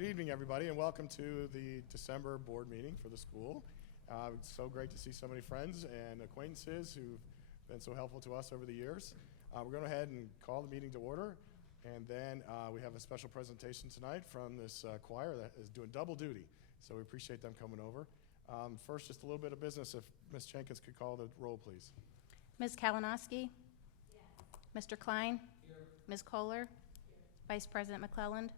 Good evening, everybody, and welcome to the December board meeting for the school. It's so great to see so many friends and acquaintances who've been so helpful to us over the years. We're going to go ahead and call the meeting to order, and then we have a special presentation tonight from this choir that is doing double duty, so we appreciate them coming over. First, just a little bit of business. If Ms. Jenkins could call the roll, please. Ms. Kalinowski? Yes. Mr. Klein? Here. Ms. Kohler? Here. Vice President McClelland? Here.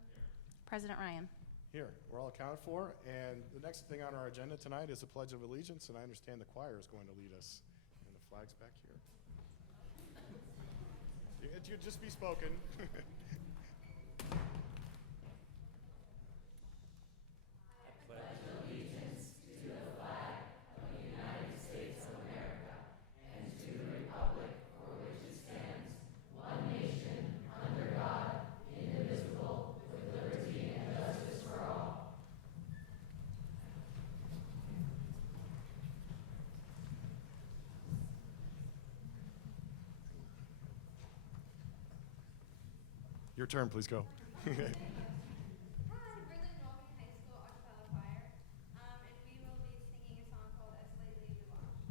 President Ryan? Here. We're all accounted for, and the next thing on our agenda tonight is the Pledge of Allegiance, and I understand the choir is going to lead us. And the flag's back here. It should just be spoken. Your turn, please go. Hi, we're the Albany High School a cappella choir, and we will be singing a song called As Lately We Watched.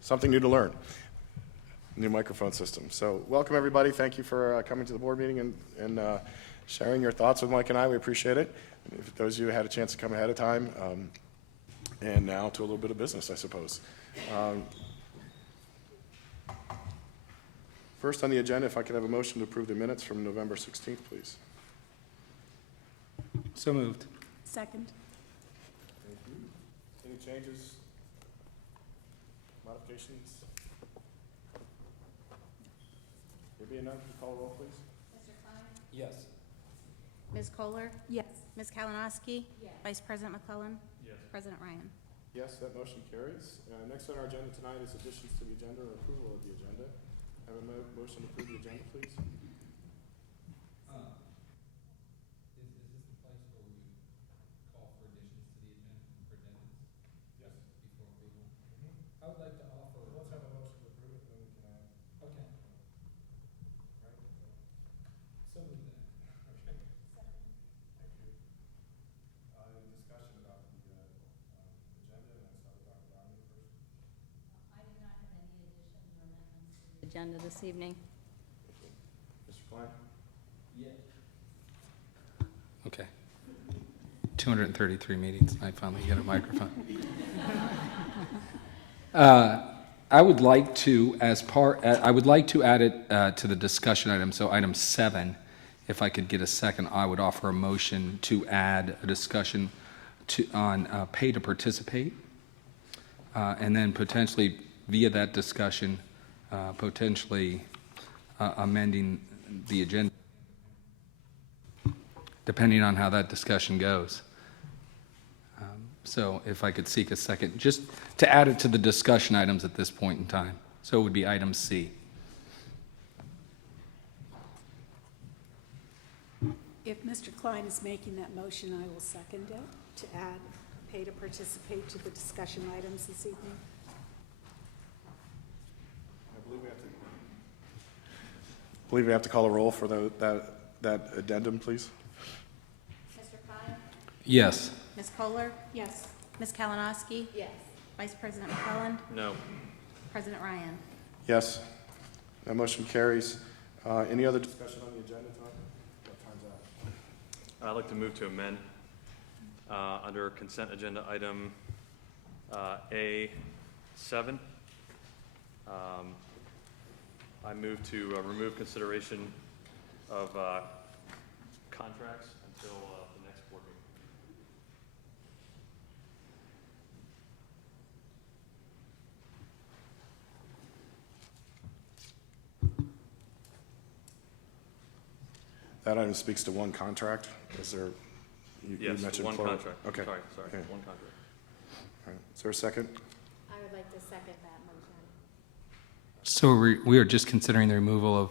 Something new to learn. new microphone system. So welcome, everybody. Thank you for coming to the board meeting and sharing your thoughts with Mike and I. We appreciate it. If those of you who had a chance to come ahead of time, and now to a little bit of business, I suppose. First on the agenda, if I could have a motion to approve the minutes from November 16th, please. So moved. Second. Thank you. Any changes, modifications? There being none, can you call a roll, please? Mr. Klein? Yes. Ms. Kohler? Yes. Ms. Kalinowski? Yes. Vice President McClellan? Yes. President Ryan? Yes, that motion carries. Next on our agenda tonight is additions to the agenda or approval of the agenda. Have a motion to approve the agenda, please. Is this the place where we call for additions to the agenda, for addendums? Yes. Before approval? I would like to offer. Let's have a motion to approve it, and then we can add. Okay. Right? So move that. Okay. Thank you. Any discussion about the agenda, and let's start with Dr. Dominic first. I do not have any additions or amendments to the agenda this evening. Mr. Klein? Yeah. Okay. 233 meetings, I finally get a microphone. I would like to, I would like to add it to the discussion item, so item 7, if I could get a second, I would offer a motion to add a discussion on pay to participate, and then potentially via that discussion, potentially amending the agenda, depending on how that discussion goes. So if I could seek a second, just to add it to the discussion items at this point in time. So it would be item C. If Mr. Klein is making that motion, I will second it to add pay to participate to the discussion items this evening. I believe we have to call a roll for that addendum, please. Mr. Klein? Yes. Ms. Kohler? Yes. Ms. Kalinowski? Yes. Vice President McClellan? No. President Ryan? Yes. That motion carries. Any other discussion on the agenda, Todd? What time's out? I'd like to move to amend under consent agenda item A7. I move to remove consideration of contracts until the next board meeting. That item speaks to one contract. Is there, you Yes, mentioned one plural. contract. Okay. Sorry, Okay. one contract. All right. Is there a second? I would like to second that motion. So we are just considering the removal of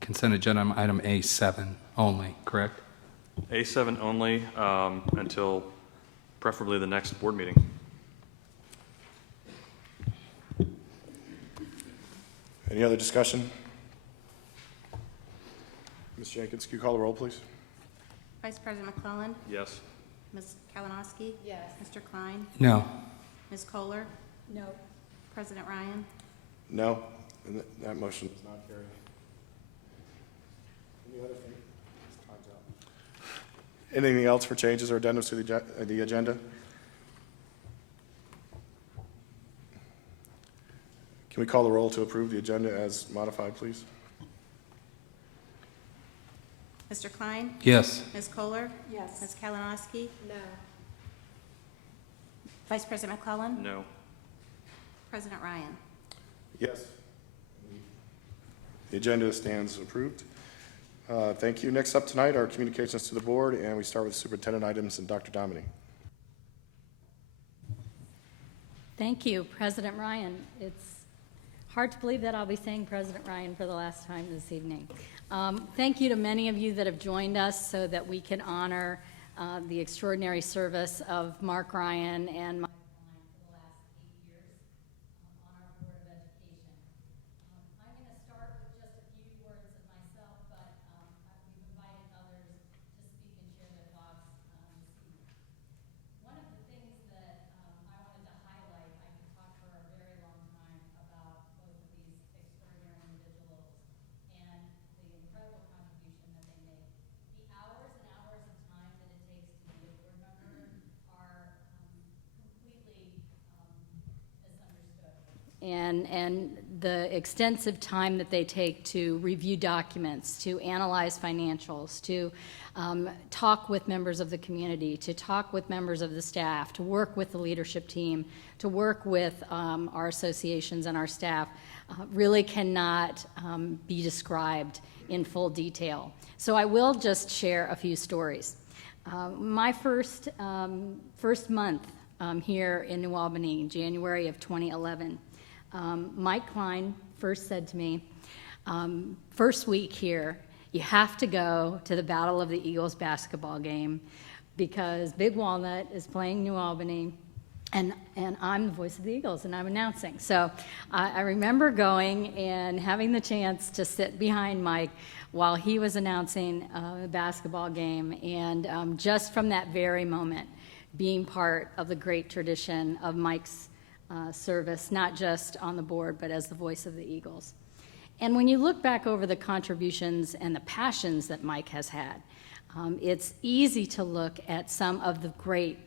consent agenda item A7 only, correct? A7 only until preferably the next board meeting. Any other discussion? Ms. Jenkins, can you call the roll, please? Vice President McClellan? Yes. Ms. Kalinowski? Yes. Mr. Klein? No. Ms. Kohler? No. President Ryan? No. And that motion does not carry. Any other thing? Time's out. Anything else for changes or addendums to the agenda? Can we call the roll to approve the agenda as modified, please? Mr. Klein? Yes. Ms. Kohler? Yes. Ms. Kalinowski? No. Vice President McClellan? No. President Ryan? Yes. The agenda stands approved. Thank you. Next up tonight are communications to the board, and we start with superintendent items and Dr. Dominy. Thank you, President Ryan. It's hard to believe that I'll be saying President Ryan for the last time this evening. Thank you to many of you that have joined us so that we can honor the extraordinary service of Mark Ryan and Mike Ryan for the last 8 years on our Board of Education. I'm going to start with just a few words of myself, but we've invited others to speak and share their thoughts this evening. One of the things that I wanted to highlight, I could talk for a very long time about both of these extraordinary and the extensive time that they take to review documents, to analyze financials, to talk with members of the community, to talk with members of the staff, to work with the leadership team, to work with our associations and our staff, really cannot be described in full detail. So I will just share a few stories. My first month here in New Albany, January of 2011, Mike Klein first said to me, first week here, you have to go to the Battle of the Eagles basketball game because Big Walnut is playing New Albany, and I'm the voice of the Eagles, and I'm announcing. So I remember going and having the chance to sit behind Mike while he was announcing the basketball game, and just from that very moment, being part of the great tradition of Mike's service, not just on the board, but as the voice of the Eagles. And when you look back over the contributions and the passions that Mike has had, it's easy to look at some of the great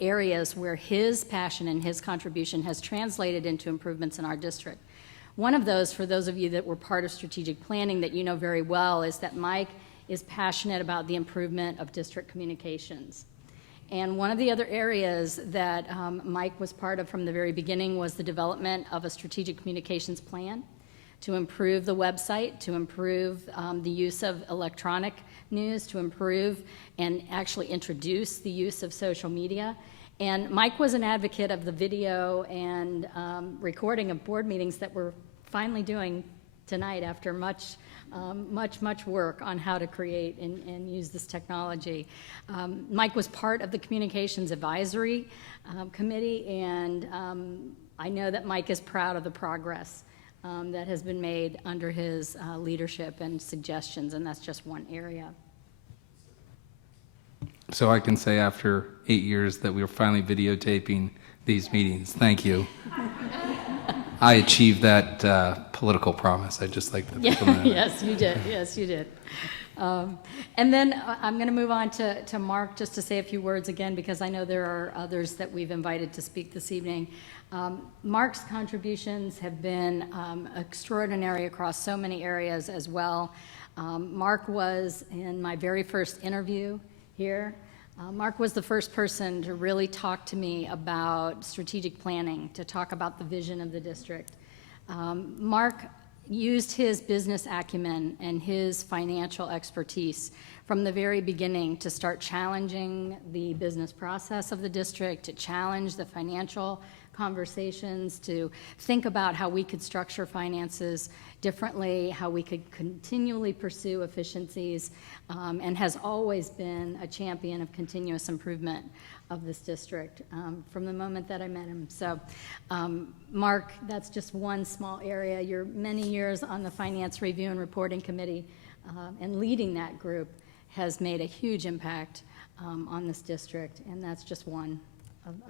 areas where his passion and his contribution has translated into improvements in our district. One of those, for those of you that were part of strategic planning that you know very well, is that Mike is passionate about the improvement of district communications. And one of the other areas that Mike was part of from the very beginning was the development of a strategic communications plan to improve the website, to improve the use of electronic news, to improve and actually introduce the use of social media. And Mike was an advocate of the video and recording of board meetings that we're finally doing tonight after much work on how to create and use this technology. Mike was part of the Communications Advisory Committee, and I know that Mike is proud of the progress that has been made under his leadership and suggestions, and that's just one area. So I can say after 8 years that we were finally videotaping these meetings. Thank you. I achieved that political promise. I'd just like to put that. Yes, you did. Yes, you did. And then I'm going to move on to Mark just to say a few words again, because I know there are others that we've invited to speak this evening. Mark's contributions have been extraordinary across so many areas as well. Mark was in my very first interview here. Mark was the first person to really talk to me about strategic planning, to talk about the vision of the district. Mark used his business acumen and his financial expertise from the very beginning to start challenging the business process of the district, to challenge the financial conversations, to think about how we could structure finances differently, how we could continually pursue efficiencies, and has always been a champion of continuous improvement of this district from the moment that I met him. So, Mark, that's just one small area. Your many years on the Finance Review and Reporting Committee and leading that group has made a huge impact on this district, and that's just one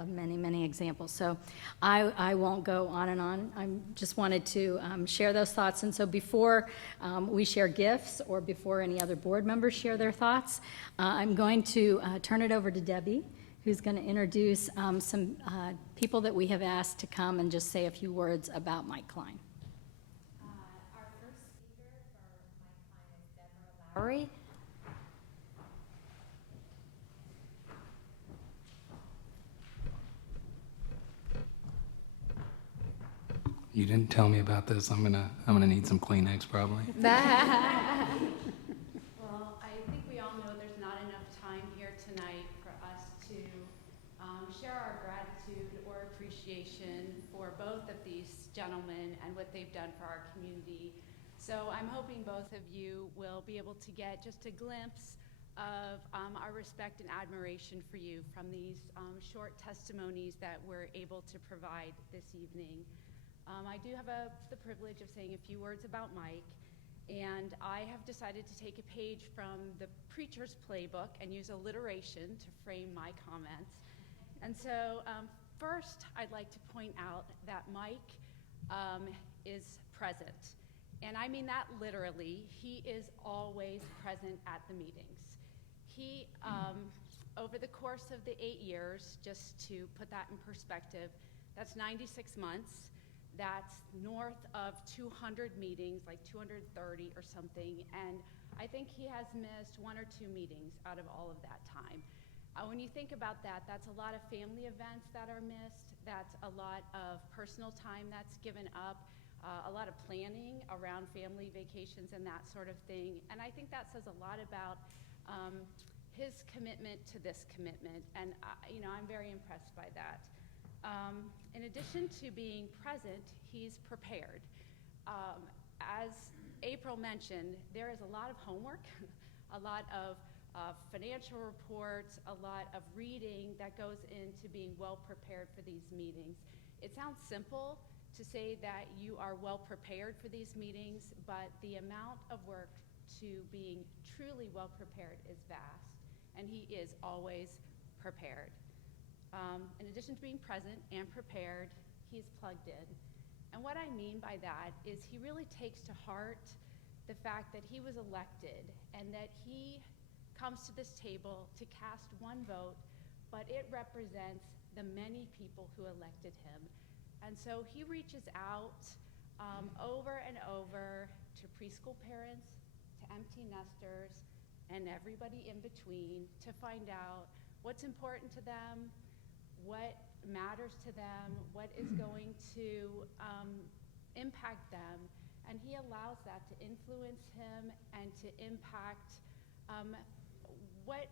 of many, many examples. So I won't go on and on. I just wanted to share those thoughts. And so before we share gifts or before any other board members share their thoughts, I'm going to turn it over to Debbie, who's going to introduce some people that we have asked to come and just say a few words about Mike Klein. Our first speaker for Mike Klein is Deborah Lowry. You didn't tell me about this. I'm gonna need some Kleenex probably. Well, I think we all know there's not enough time here tonight for us to share our gratitude or appreciation for both of these gentlemen and what they've done for our community. So I'm hoping both of you will be able to get just a glimpse of our respect and admiration for you from these short testimonies that we're able to provide this evening. I do have the privilege of saying a few words about Mike, and I have decided to take a page from the preacher's playbook and use alliteration to frame my comments. And so first, I'd like to point out that Mike is present. And I mean that literally. He is always present at the meetings. He, over the course of the 8 years, just to put that in perspective, that's 96 months. that's north of 200 meetings, like 230 or something, and I think he has missed 1 or 2 meetings out of all of that time. When you think about that, that's a lot of family events that are missed, that's a lot of personal time that's given up, a lot of planning around family vacations and that sort of thing, and I think that says a lot about his commitment to this commitment, and I'm very impressed by that. In addition to being present, he's prepared. As April mentioned, there is a lot of homework, a lot of financial reports, a lot of reading that goes into being well prepared for these meetings. It sounds simple to say that you are well prepared for these meetings, but the amount of work to being truly well prepared is vast, and he is always prepared. In addition to being present and prepared, he's plugged in. And what I mean by that is he really takes to heart the fact that he was elected and that he comes to this table to cast one vote, but it represents the many people who elected him. And so he reaches out over and over to preschool parents, to empty nesters, and everybody in between to find out what's important to them, what matters to them, what is going to impact them, and he allows that to influence him and to impact what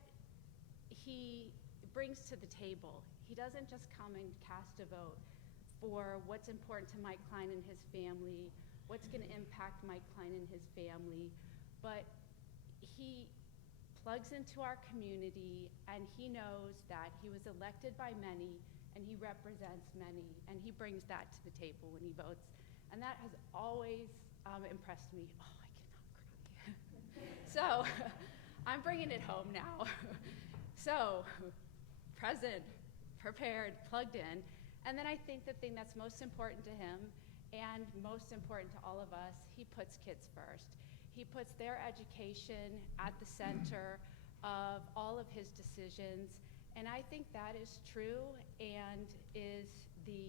he brings to the table. He doesn't just come and cast a vote for what's important to Mike Klein and his family, what's going to impact Mike Klein and his family, but he plugs into our community, and he knows that he was elected by many, and he represents many, and he brings that to the table when he votes. And that has always impressed me. Oh, I cannot cry. So, I'm bringing it home now. So, present, prepared, plugged in, and then I think the thing that's most important to him, and most important to all of us, he puts kids first. He puts their education at the center of all of his decisions, and I think that is true and is the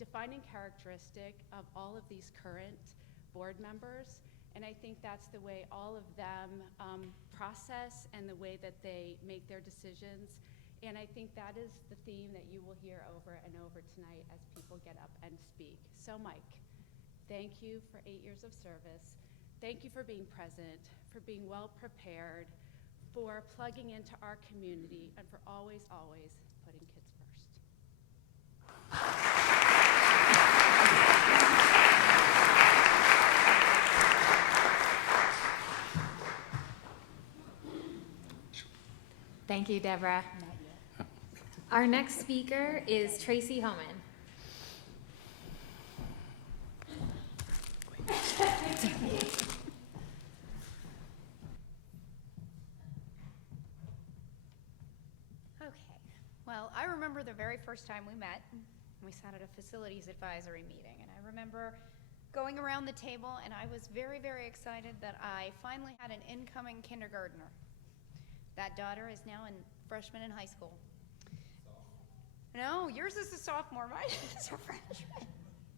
defining characteristic of all of these current board members, and I think that's the way all of them process and the way that they make their decisions, and I think that is the theme that you will hear over and over tonight as people get up and speak. So Mike, thank you for 8 years of service. Thank you for being present, for being well prepared, for plugging into our community, and for always, always putting kids first. Thank you, Deborah. Our next speaker is Tracy Homan. Well, I remember the very first time we met. We sat at a facilities advisory meeting, and I remember going around the table, and I was very, very excited that I finally had an incoming kindergartner. That daughter is now a freshman in high school. No, yours is a sophomore, right? It's a freshman.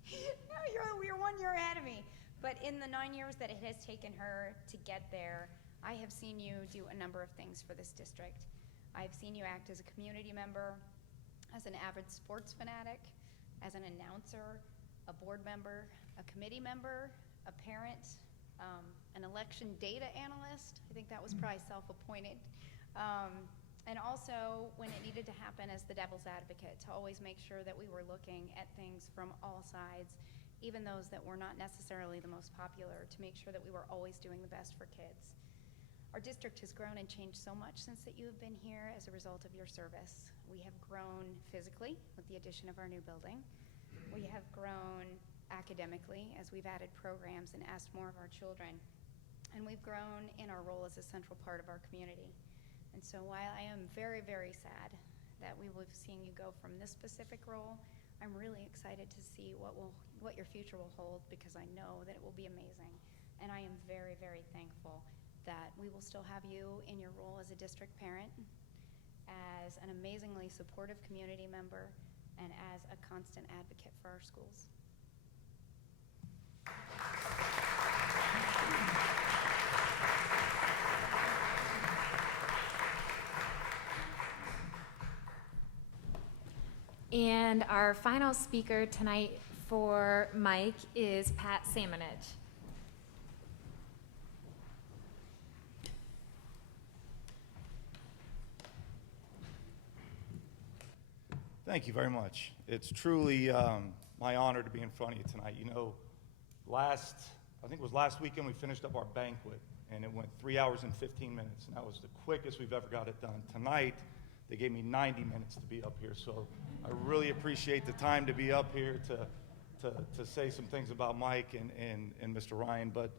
No, you're 1 year ahead of me. But in the 9 years that it has taken her to get there, I have seen you do a number of things for this district. I've seen you act as a community member, as an avid sports fanatic, as an announcer, a board member, a committee member, a parent, an election data analyst. I think that was probably self-appointed. And also, when it needed to happen, as the devil's advocate, to always make sure that we were looking at things from all sides, even those that were not necessarily the most popular, to make sure that we were always doing the best for kids. Our district has grown and changed so much since that you have been here as a result of your service. We have grown physically with the addition of our new building. We have grown academically as we've added programs and asked more of our children. And we've grown in our role as a central part of our community. And so while I am very, very sad that we will be seeing you go from this specific role, I'm really excited to see what your future will hold, because I know that it will be amazing. And I am very, very thankful that we will still have you in your role as a district parent, as an amazingly supportive community member, and as a constant advocate for our schools. And our final speaker tonight for Mike is Pat Salmonage. Thank you very much. It's truly my honor to be in front of you tonight. You know, I think it was last weekend we finished up our banquet, and it went 3 hours and 15 minutes, and that was the quickest we've ever got it done. Tonight, they gave me 90 minutes to be up here, so I really appreciate the time to be up here to say some things about Mike and Mr. Ryan. But,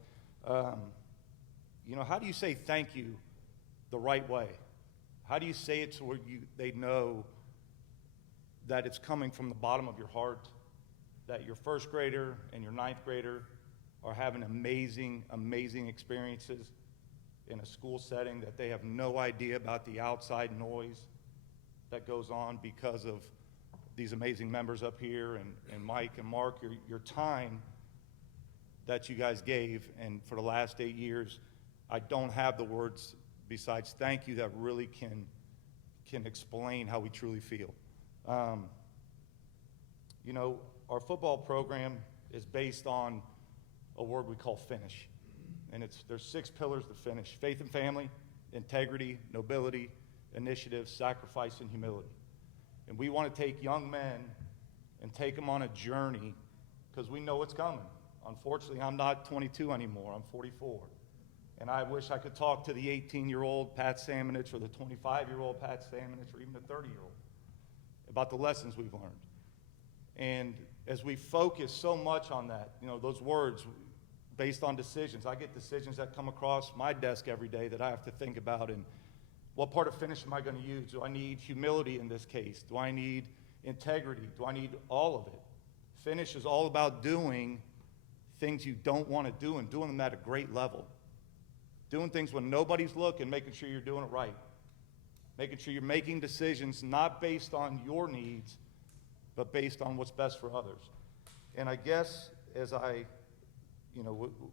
you know, how do you say thank you the right way? How do you say it so they know that it's coming from the bottom of your heart, that your first grader and your ninth grader are having amazing, amazing experiences in a school setting, that they have no idea about the outside noise that goes on because of these amazing members up here, and Mike and Mark, your time that you guys gave, and for the last 8 years, I don't have the words besides thank you that really can explain how we truly feel. You know, our football program is based on a word we call finish. And there's 6 pillars to finish: faith and family, integrity, nobility, initiative, sacrifice, and humility. And we want to take young men and take them on a journey because we know it's coming. Unfortunately, I'm not 22 anymore. I'm 44. And I wish I could talk to the 18-year-old Pat Salmonage or the 25-year-old Pat Salmonage or even the 30-year-old about the lessons we've learned. And as we focus so much on that, you know, those words based on decisions, I get decisions that come across my desk every day that I have to think about. And what part of finish am I going to use? Do I need humility in this case? Do I need integrity? Do I need all of it? Finish is all about doing things you don't want to do and doing them at a great level. Doing things when nobody's looking, making sure you're doing it right. Making sure you're making decisions not based on your needs, but based on what's best for others. And I guess as I,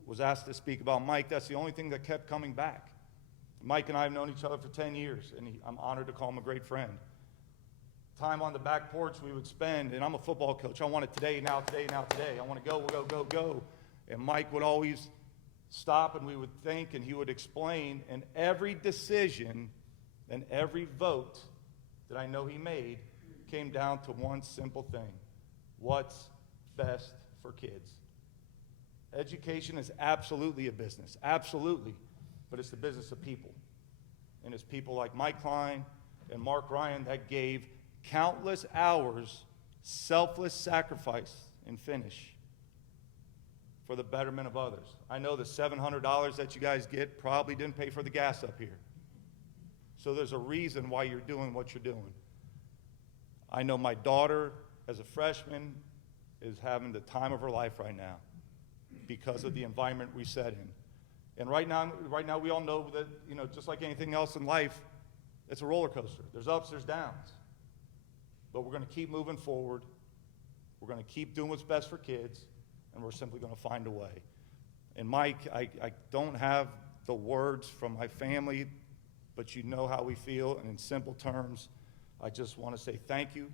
was asked to speak about Mike, that's the only thing that kept coming back. Mike and I have known each other for 10 years, and I'm honored to call him a great friend. Time on the back porch we would spend, and I'm a football coach. I want it today, now, today, now, today. I want to go, go, go, go. And Mike would always stop, and we would think, and he would explain, and every decision and every vote that I know he made came down to one simple thing: what's best for kids. Education is absolutely a business, absolutely, but it's the business of people. And it's people like Mike Klein and Mark Ryan that gave countless hours, selfless sacrifice and finish for the betterment of others. I know the $700 that you guys get probably didn't pay for the gas up here. So there's a reason why you're doing what you're doing. I know my daughter, as a freshman, is having the time of her life right now because of the environment we set in. And right now we all know that, just like anything else in life, it's a roller coaster. There's ups, there's downs. But we're going to keep moving forward. We're going to keep doing what's best for kids, and we're simply going to find a way. And Mike, I don't have the words from my family, but you know how we feel, and in simple terms, I just want to say thank you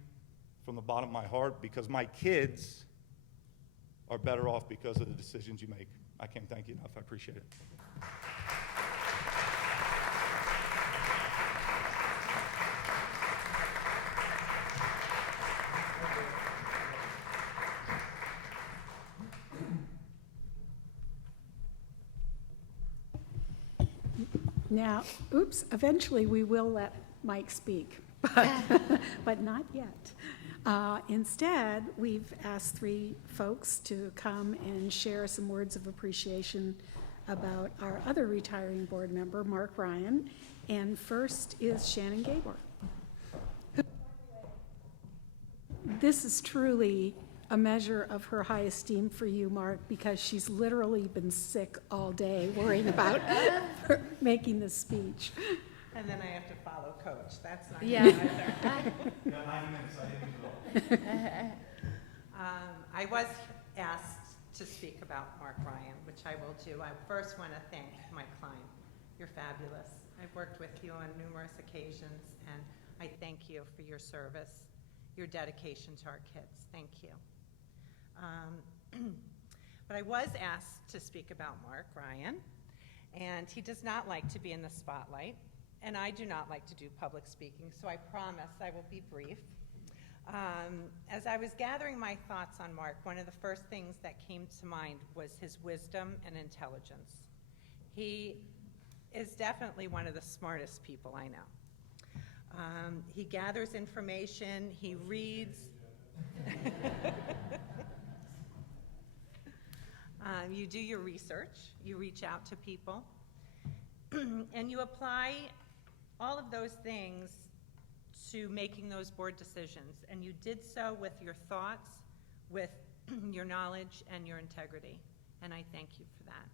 from the bottom of my heart, because my kids are better off because of the decisions you make. I can't thank you enough. I appreciate it. Now, eventually we will let Mike speak, but not yet. Instead, we've asked 3 folks to come and share some words of appreciation about our other retiring board member, Mark Ryan. And first is Shannon Gabor. This is truly a measure of her high esteem for you, Mark, because she's literally been sick all day worrying about making this speech. And then I have to follow Coach. That's not Yeah. good either. Got 90 minutes, I didn't use it all. I was asked to speak about Mark Ryan, which I will do. I first want to thank Mike Klein. You're fabulous. I've worked with you on numerous occasions, and I thank you for your service, your dedication to our kids. Thank you. But I was asked to speak about Mark Ryan, and he does not like to be in the spotlight, and I do not like to do public speaking, so I promise I will be brief. As I was gathering my thoughts on Mark, one of the first things that came to mind was his wisdom and intelligence. He is definitely one of the smartest people I know. He gathers information, he reads. You do your research, you reach out to people, and you apply all of those things to making those board decisions. And you did so with your thoughts, with your knowledge, and your integrity. And I thank you for that.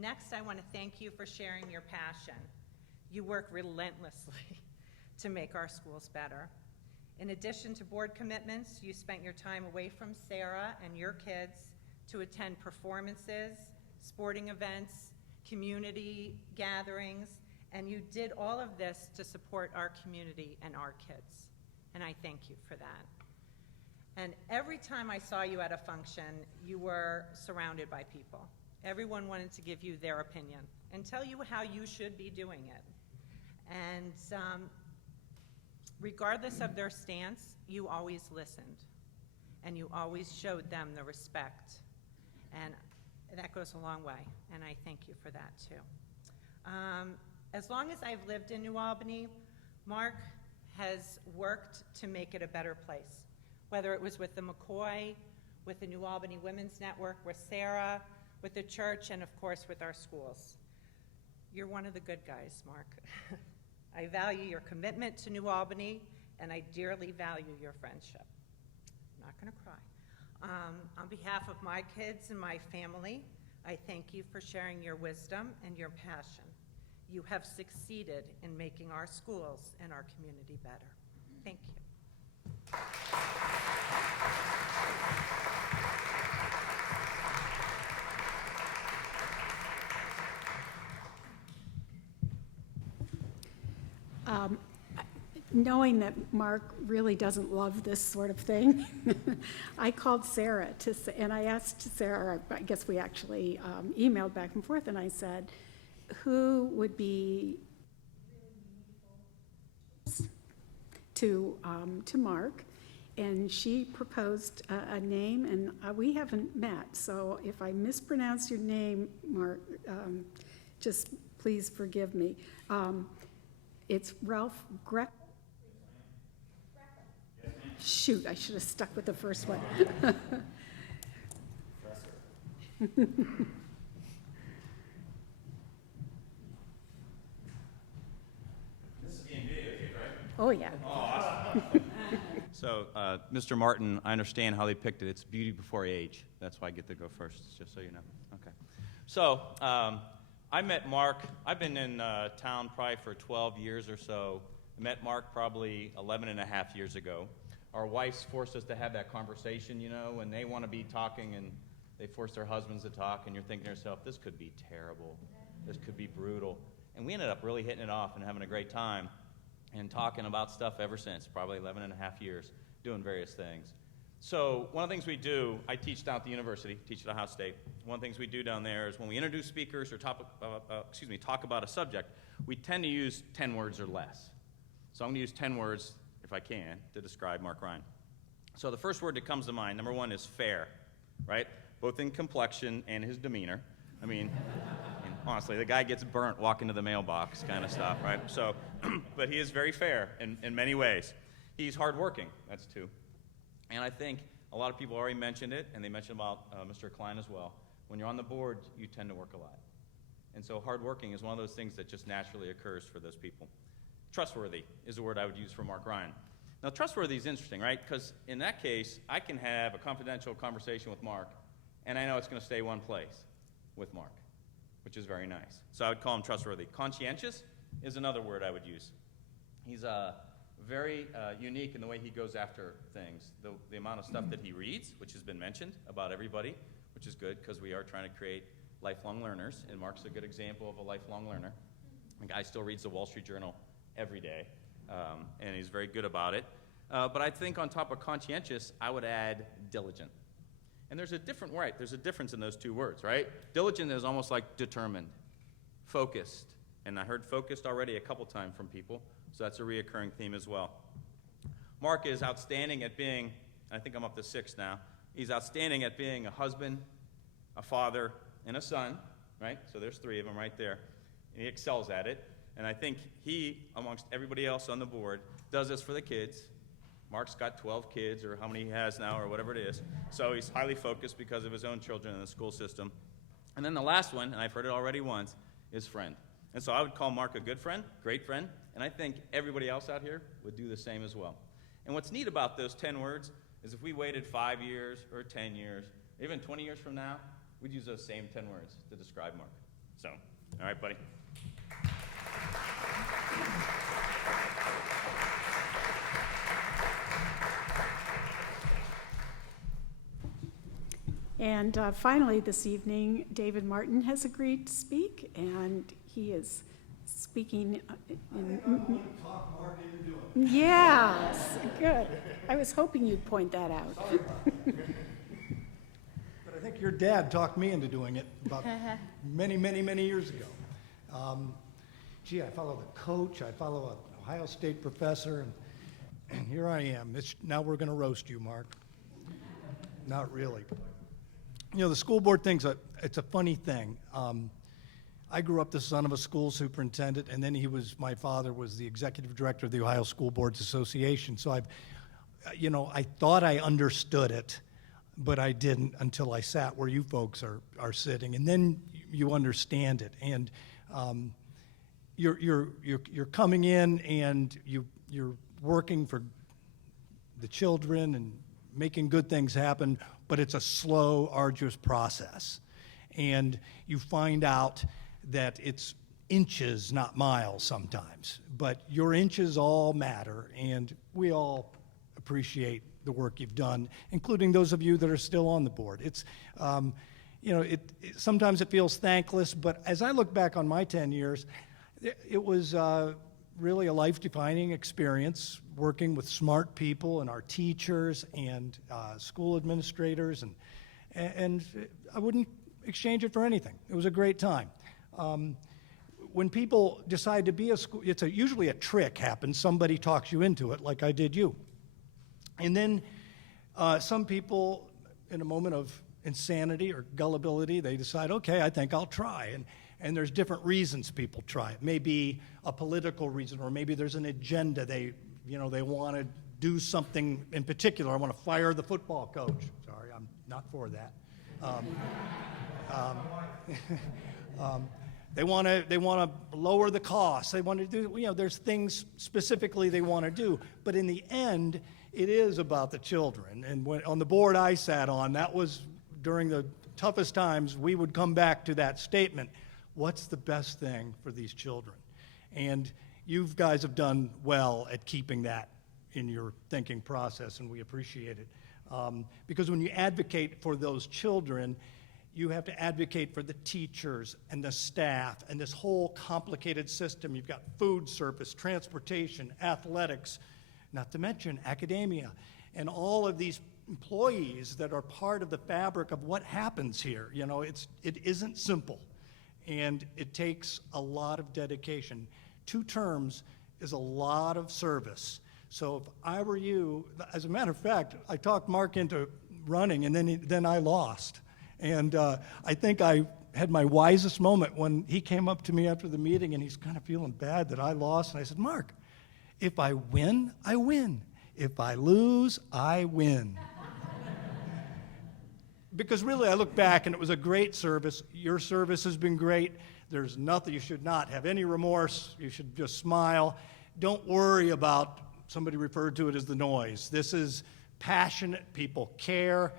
Next, I want to thank you for sharing your passion. You work relentlessly to make our schools better. In addition to board commitments, you spent your time away from Sarah and your kids to attend performances, sporting events, community gatherings, and you did all of this to support our community and our kids. And I thank you for that. And every time I saw you at a function, you were surrounded by people. Everyone wanted to give you their opinion and tell you how you should be doing it. And regardless of their stance, you always listened, and you always showed them the respect. And that goes a long way, and I thank you for that too. As long as I've lived in New Albany, Mark has worked to make it a better place, whether it was with the McCoy, with the New Albany Women's Network, with Sarah, with the church, and of course with our schools. You're one of the good guys, Mark. I value your commitment to New Albany, and I dearly value your friendship. I'm not going to cry. On behalf of my kids and my family, I thank you for sharing your wisdom and your passion. You have succeeded in making our schools and our community better. Thank you. Knowing that Mark really doesn't love this sort of thing, I called Sarah and I asked Sarah, I guess we actually emailed back and forth, and I said, who would be to Mark? And she proposed a name, and we haven't met, so if I mispronounce your name, Mark, just please forgive me. It's Ralph Greco. Shoot, I should have stuck with the first one. This is being videotaped, right? Oh, yeah. Oh, awesome. So, Mr. Martin, I understand how they picked it. It's beauty before age. That's why I get to go first, just so you know. Okay. So, I met Mark. I've been in town probably for 12 years or so. I met Mark probably 11 and a half years ago. Our wives forced us to have that conversation, you know, when they want to be talking and they force their husbands to talk, and you're thinking to yourself, this could be terrible. This could be brutal. And we ended up really hitting it off and having a great time and talking about stuff ever since, probably 11 and a half years, doing various things. So one of the things we do, I teach down at the university, teach at Ohio State. One of the things we do down there is when we introduce speakers or talk about a subject, we tend to use 10 words or less. So I'm going to use 10 words, if I can, to describe Mark Ryan. So the first word that comes to mind, number one, is fair, right? Both in complexion and his demeanor. I mean, honestly, the guy gets burnt walking to the mailbox kind of stuff, right? So, but he is very fair in many ways. He's hardworking, that's two. And I think a lot of people already mentioned it, and they mentioned about Mr. Klein as well. When you're on the board, you tend to work a lot. And so hardworking is one of those things that just naturally occurs for those people. Trustworthy is the word I would use for Mark Ryan. Now, trustworthy is interesting, right? Because in that case, I can have a confidential conversation with Mark, and I know it's going to stay one place with Mark, which is very nice. So I would call him trustworthy. Conscientious is another word I would use. He's very unique in the way he goes after things. The amount of stuff that he reads, which has been mentioned about everybody, which is good because we are trying to create lifelong learners, and Mark's a good example of a lifelong learner. The guy still reads the Wall Street Journal every day, and he's very good about it. But I think on top of conscientious, I would add diligent. And there's a difference in those two words, right? Diligent is almost like determined, focused. And I heard focused already a couple times from people, so that's a reoccurring theme as well. Mark is outstanding at being, I think I'm up to 6 now, he's outstanding at being a husband, a father, and a son, right? So there's 3 of them right there. And he excels at it. And I think he, amongst everybody else on the board, does this for the kids. Mark's got 12 kids, or how many he has now, or whatever it is. So he's highly focused because of his own children in the school system. And then the last one, and I've heard it already once, is friend. And so I would call Mark a good friend, great friend, and I think everybody else out here would do the same as well. And what's neat about those 10 words is if we waited 5 years or 10 years, even 20 years from now, we'd use those same 10 words to describe Mark. So, all right, buddy. And finally this evening, David Martin has agreed to speak, and he is speaking in... Yes, good. I was hoping you'd point that out. But I think your dad talked me into doing it about many, many, many years ago. I follow the coach, I follow an Ohio State professor, and here I am. Now we're going to roast you, Mark. Not really. You know, the school board thing's it's a funny thing. I grew up the son of a school superintendent, and then my father was the executive director of the Ohio School Boards Association. So I thought I understood it, but I didn't until I sat where you folks are sitting, and then you understand it. And you're coming in and you're working for the children and making good things happen, but it's a slow, arduous process. And you find out that it's inches, not miles sometimes. But your inches all matter, and we all appreciate the work you've done, including those of you that are still on the board. It's, sometimes it feels thankless, but as I look back on my 10 years, it was really a life-defining experience working with smart people and our teachers and school administrators, and I wouldn't exchange it for anything. It was a great time. When people decide to be a school, usually a trick happens. Somebody talks you into it, like I did you. And then some people, in a moment of insanity or gullibility, they decide, okay, I think I'll try. And there's different reasons people try. It may be a political reason, or maybe there's an agenda. They want to do something in particular. I want to fire the football coach. Sorry, I'm not for that. They want to lower the costs. They want to do, there's things specifically they want to do. But in the end, it is about the children. And on the board I sat on, that was during the toughest times, we would come back to that statement. What's the best thing for these children? And you guys have done well at keeping that in your thinking process, and we appreciate it. Because when you advocate for those children, you have to advocate for the teachers and the staff and this whole complicated system. You've got food service, transportation, athletics, not to mention academia, and all of these employees that are part of the fabric of what happens here. It isn't simple, and it takes a lot of dedication. 2 terms is a lot of service. So if I were you, as a matter of fact, I talked Mark into running, and then I lost. And I think I had my wisest moment when he came up to me after the meeting, and he's kind of feeling bad that I lost. And I said, Mark, if I win, I win. If I lose, I win. Because really, I look back, and it was a great service. Your service has been great. There's nothing, you should not have any remorse. You should just smile. Don't worry about, somebody referred to it as the noise. This is passionate, people care.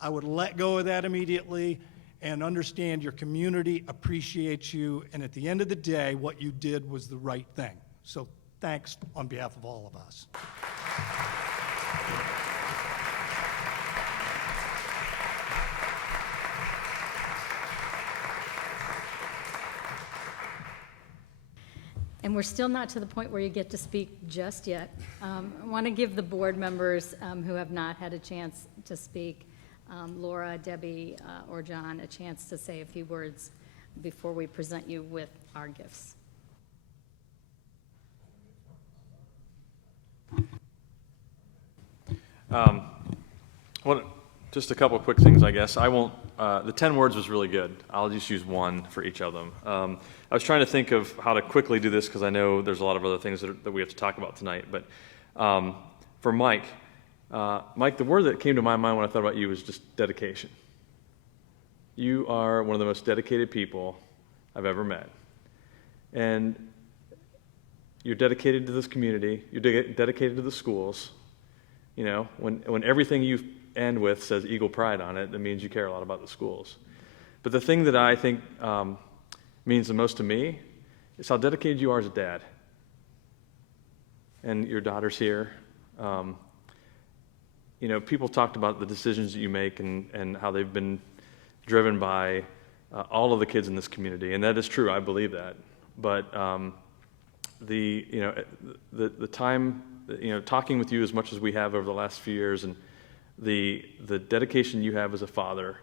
I would let go of that immediately and understand your community appreciates you, and at the end of the day, what you did was the right thing. So thanks on behalf of all of us. And we're still not to the point where you get to speak just yet. I want to give the board members who have not had a chance to speak, Laura, Debbie, or John, a chance to say a few words before we present you with our gifts. Just a couple of quick things, I guess. I won't. The 10 words was really good. I'll just use one for each of them. I was trying to think of how to quickly do this because I know there's a lot of other things that we have to talk about tonight. But for Mike, the word that came to my mind when I thought about you was just dedication. You are one of the most dedicated people I've ever met. And you're dedicated to this community. You're dedicated to the schools. You know, when everything you end with says Eagle Pride on it, that means you care a lot about the schools. But the thing that I think means the most to me is how dedicated you are as a dad. And your daughter's here. You know, people talked about the decisions that you make and how they've been driven by all of the kids in this community, and that is true. I believe that. But the time, talking with you as much as we have over the last few years, and the dedication you have as a father,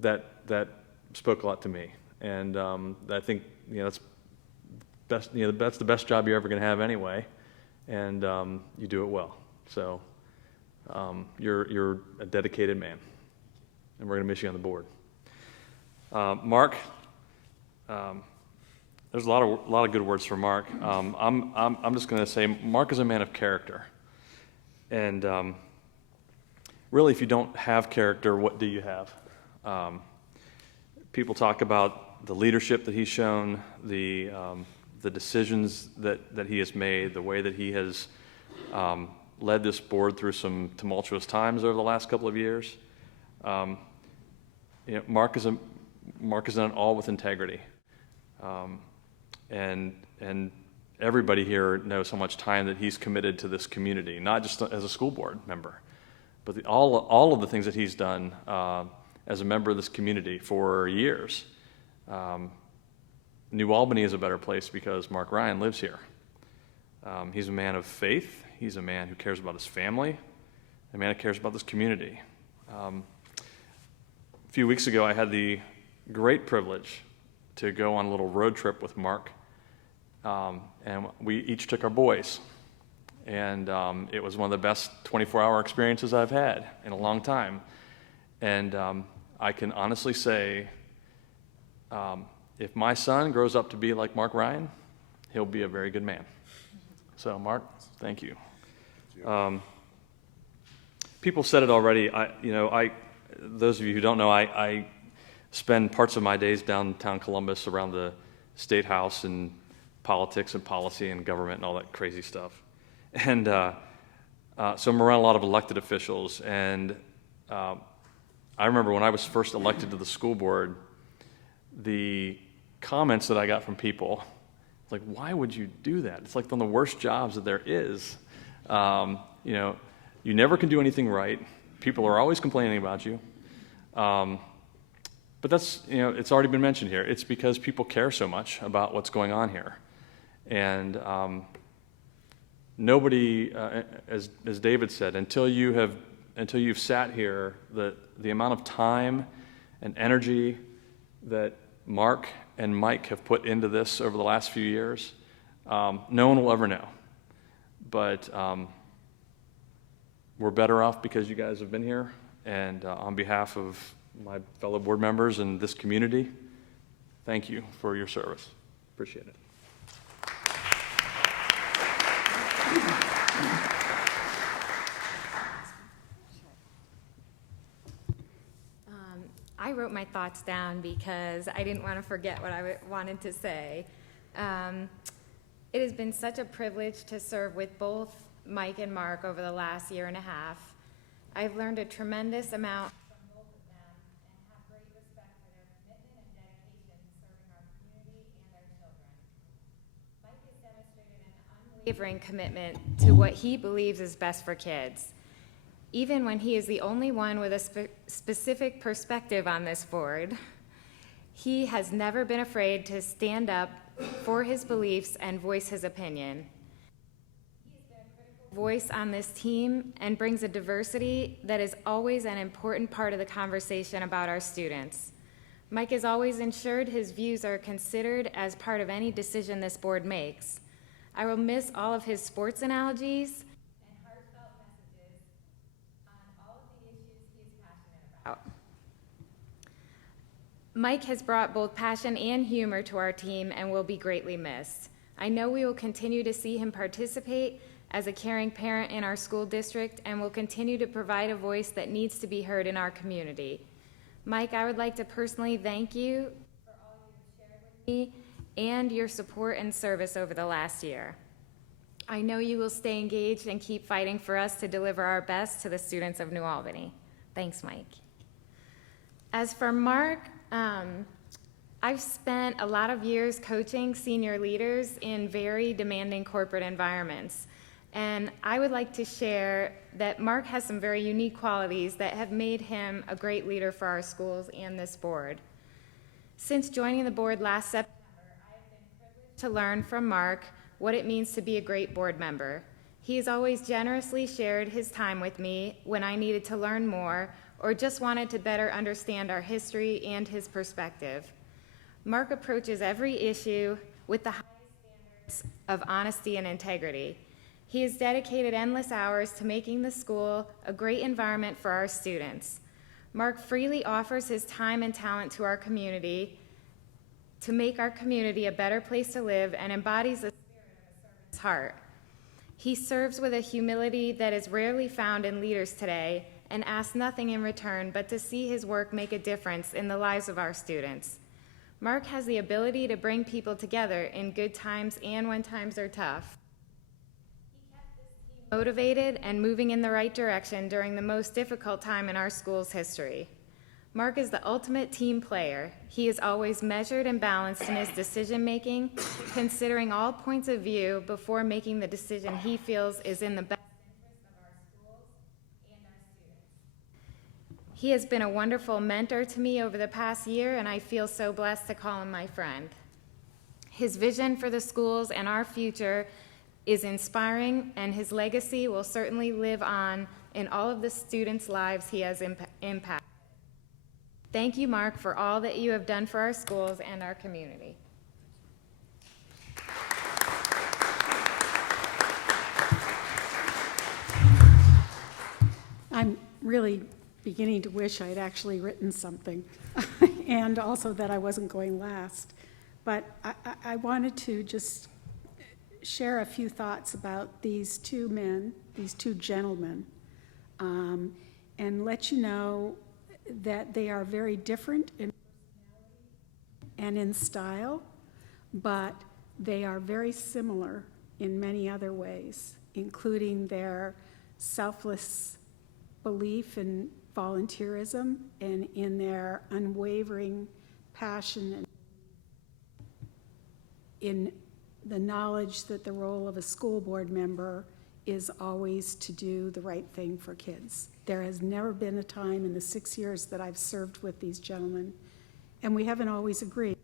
that spoke a lot to me, and I think that's best. That's the best job you're ever going to have anyway, and you do it well. So you're a dedicated man, and we're going to miss you on the board. Mark, there's a lot of good words for Mark. I'm just going to say Mark is a man of character. And really, if you don't have character, what do you have? People talk about the leadership that he's shown, the decisions that he has made, the way that he has led this board through some tumultuous times over the last couple of years. Mark is done it all with integrity, and everybody here knows how much time that he's committed to this community, not just as a school board member, but all of the things that he's done as a member of this community for years. New Albany is a better place because Mark Ryan lives here. He's a man of faith. He's a man who cares about his family, a man who cares about this community. A few weeks ago, I had the great privilege to go on a little road trip with Mark. And we each took our boys, and it was one of the best 24-hour experiences I've had in a long time. And I can honestly say, if my son grows up to be like Mark Ryan, he'll be a very good man. So, Mark, thank you. People said it already. Those of you who don't know, I spend parts of my days downtown Columbus around the State House and politics and policy and government and all that crazy stuff. And so I'm around a lot of elected officials. And I remember when I was first elected to the school board, the comments that I got from people, like, why would you do that? It's like one of the worst jobs that there is. You never can do anything right. People are always complaining about you. But that's, it's already been mentioned here. It's because people care so much about what's going on here. And nobody, as David said, until you've sat here, the amount of time and energy that Mark and Mike have put into this over the last few years, no one will ever know. But we're better off because you guys have been here. And on behalf of my fellow board members and this community, thank you for your service. Appreciate it. I wrote my thoughts down because I didn't want to forget what I wanted to say. It has been such a privilege to serve with both Mike and Mark over the last year and a half. I've learned a tremendous amount from both of them unwavering commitment to what he believes is best for kids. Even when he is the only one with a specific perspective on this board, he has never been afraid to stand up for his beliefs and voice his opinion. He has been a critical voice on this team and brings a diversity that is always an important part of the conversation about our students. Mike has always ensured his views are considered as part of any decision this board makes. I will miss all of his sports analogies and heartfelt messages on all of the issues he is passionate about. Mike has brought both passion and humor to our team and will be greatly missed. I know we will continue to see him participate as a caring parent in our school district and will continue to provide a voice that needs to be heard in our community. Mike, I would like to personally thank you for all you have shared with me and your support and service over the last year. I know you will stay engaged and keep fighting for us to deliver our best to the students of New Albany. Thanks, Mike. As for Mark, I've spent a lot of years coaching senior leaders in very demanding corporate environments. And I would like to share that Mark has some very unique qualities that have made him a great leader for our schools and this board. Since joining the board last September, I have been privileged to learn from Mark what it means to be a great board member. He has always generously shared his time with me when I needed to learn more or just wanted to better understand our history and his perspective. Mark approaches every issue with the highest standards of honesty and integrity. He has dedicated endless hours to making the school a great environment for our students. Mark freely offers his time and talent to our community to make our community a better place to live and embodies the spirit of a servant's heart. He serves with a humility that is rarely found in leaders today and asks nothing in return but to see his work make a difference in the lives of our students. Mark has the ability to bring people together in good times and when times are tough. He kept this team motivated and moving in the right direction during the most difficult time in our school's history. Mark is the ultimate team player. He is always measured and balanced in his decision-making, considering all points of view before making the decision he feels is in the best interest of our schools and our students. He has been a wonderful mentor to me over the past year, and I feel so blessed to call him my friend. His vision for the schools and our future is inspiring, and his legacy will certainly live on in all of the students' lives he has impacted. Thank you, Mark, for all that you have done for our schools and our community. I'm really beginning to wish I'd actually written something, and also that I wasn't going last. But I wanted to just share a few thoughts about these two men, these two gentlemen, and let you know that they are very different in personality and in style, but they are very similar in many other ways, including their selfless belief in volunteerism and in their unwavering passion and in the knowledge that the role of a school board member is always to do the right thing for kids. There has never been a time in the 6 years that I've served with these gentlemen, and we haven't always agreed.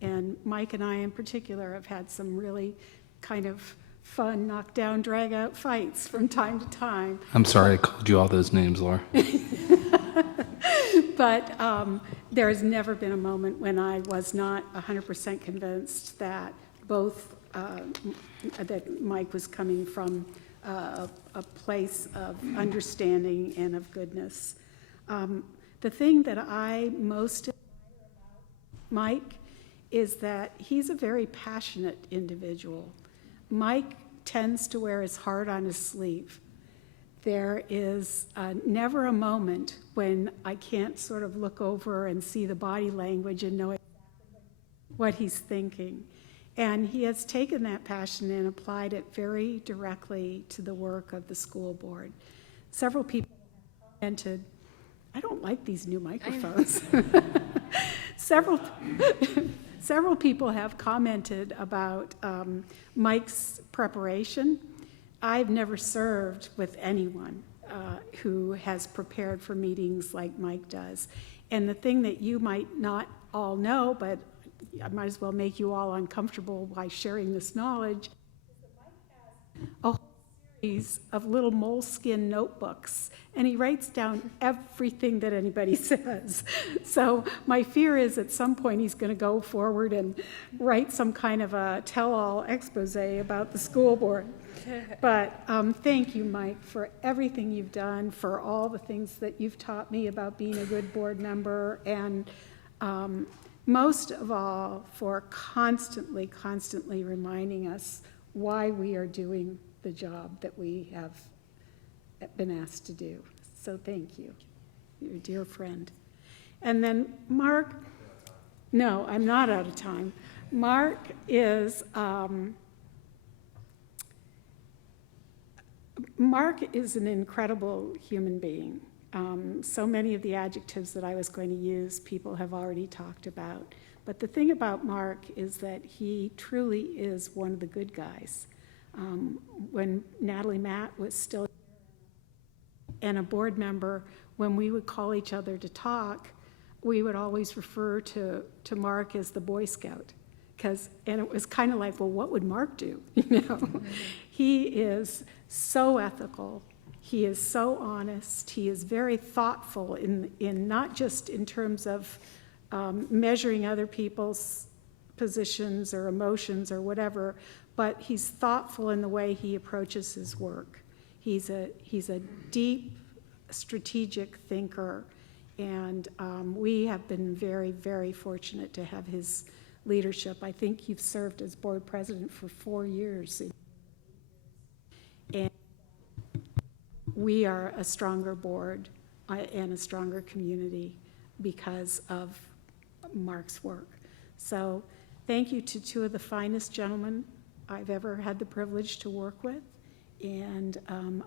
And Mike and I in particular have had some really kind of fun knockdown, drag-out fights from time to time. I'm sorry I called you all those names, Laura. But there has never been a moment when I was not 100% convinced that both, that Mike was coming from a place of understanding and of goodness. The thing that I most admire about Mike is that he's a very passionate individual. Mike tends to wear his heart on his sleeve. There is never a moment when I can't sort of look over and see the body language and know exactly what he's thinking. And he has taken that passion and applied it very directly to the work of the school board. Several people have commented, I don't like these new microphones. Several several people have commented about Mike's preparation. I've never served with anyone who has prepared for meetings like Mike does. And the thing that you might not all know, but I might as well make you all uncomfortable by sharing this knowledge, is that Mike has a whole series of little moleskin notebooks, and he writes down everything that anybody says. So my fear is at some point he's going to go forward and write some kind of a tell-all expose about the school board. But thank you, Mike, for everything you've done, for all the things that you've taught me about being a good board member, and most of all, for constantly reminding us why we are doing the job that we have been asked to do. So thank you. You're a dear friend. And then Mark, no, I'm not out of time. Mark is an incredible human being. So many of the adjectives that I was going to use, people have already talked about. But the thing about Mark is that he truly is one of the good guys. When Natalie Matt was still and a board member, when we would call each other to talk, we would always refer to Mark as the Boy Scout. And it was kind of like, well, what would Mark do? You know, he is so ethical. He is so honest. He is very thoughtful in not just in terms of measuring other people's positions or emotions or whatever, but he's thoughtful in the way he approaches his work. He's a deep, strategic thinker, and we have been very, very fortunate to have his leadership. I think you've served as board president for 4 years. And we are a stronger board and a stronger community because of Mark's work. So thank you to two of the finest gentlemen I've ever had the privilege to work with. And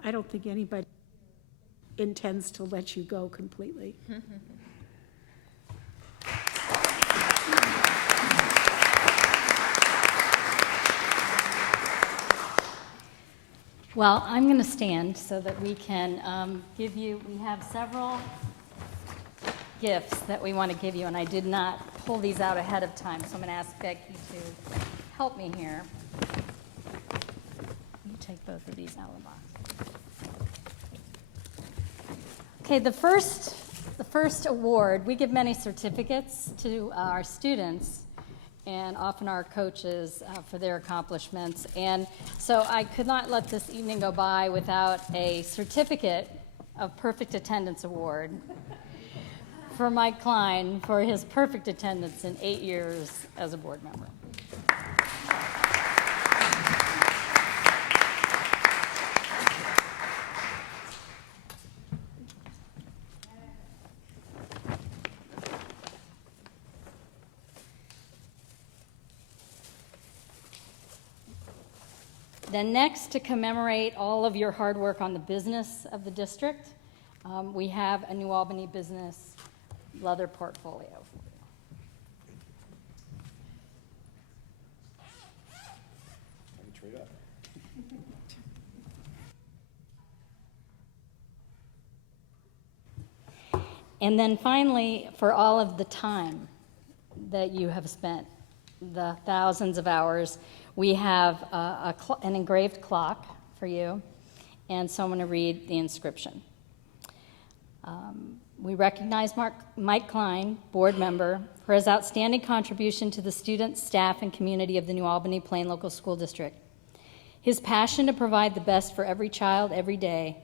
I don't think anybody intends to let you go completely. Well, I'm going to stand so that we can give you, we have several gifts that we want to give you, and I did not pull these out ahead of time, so I'm going to ask Becky to help me here. You take both of these out of the box. Okay, the first award, we give many certificates to our students and often our coaches for their accomplishments. And so I could not let this evening go by without a certificate of perfect attendance award for Mike Klein for his perfect attendance in 8 years as a board member. Then next, to commemorate all of your hard work on the business of the district, we have a New Albany business leather portfolio. Trade up. And then finally, for all of the time that you have spent, the thousands of hours, we have an engraved clock for you, and so I'm going to read the inscription. We recognize Mike Klein, board member, for his outstanding contribution to the students, staff, and community of the New Albany-Plain Local School District. His passion to provide the best for every child every day,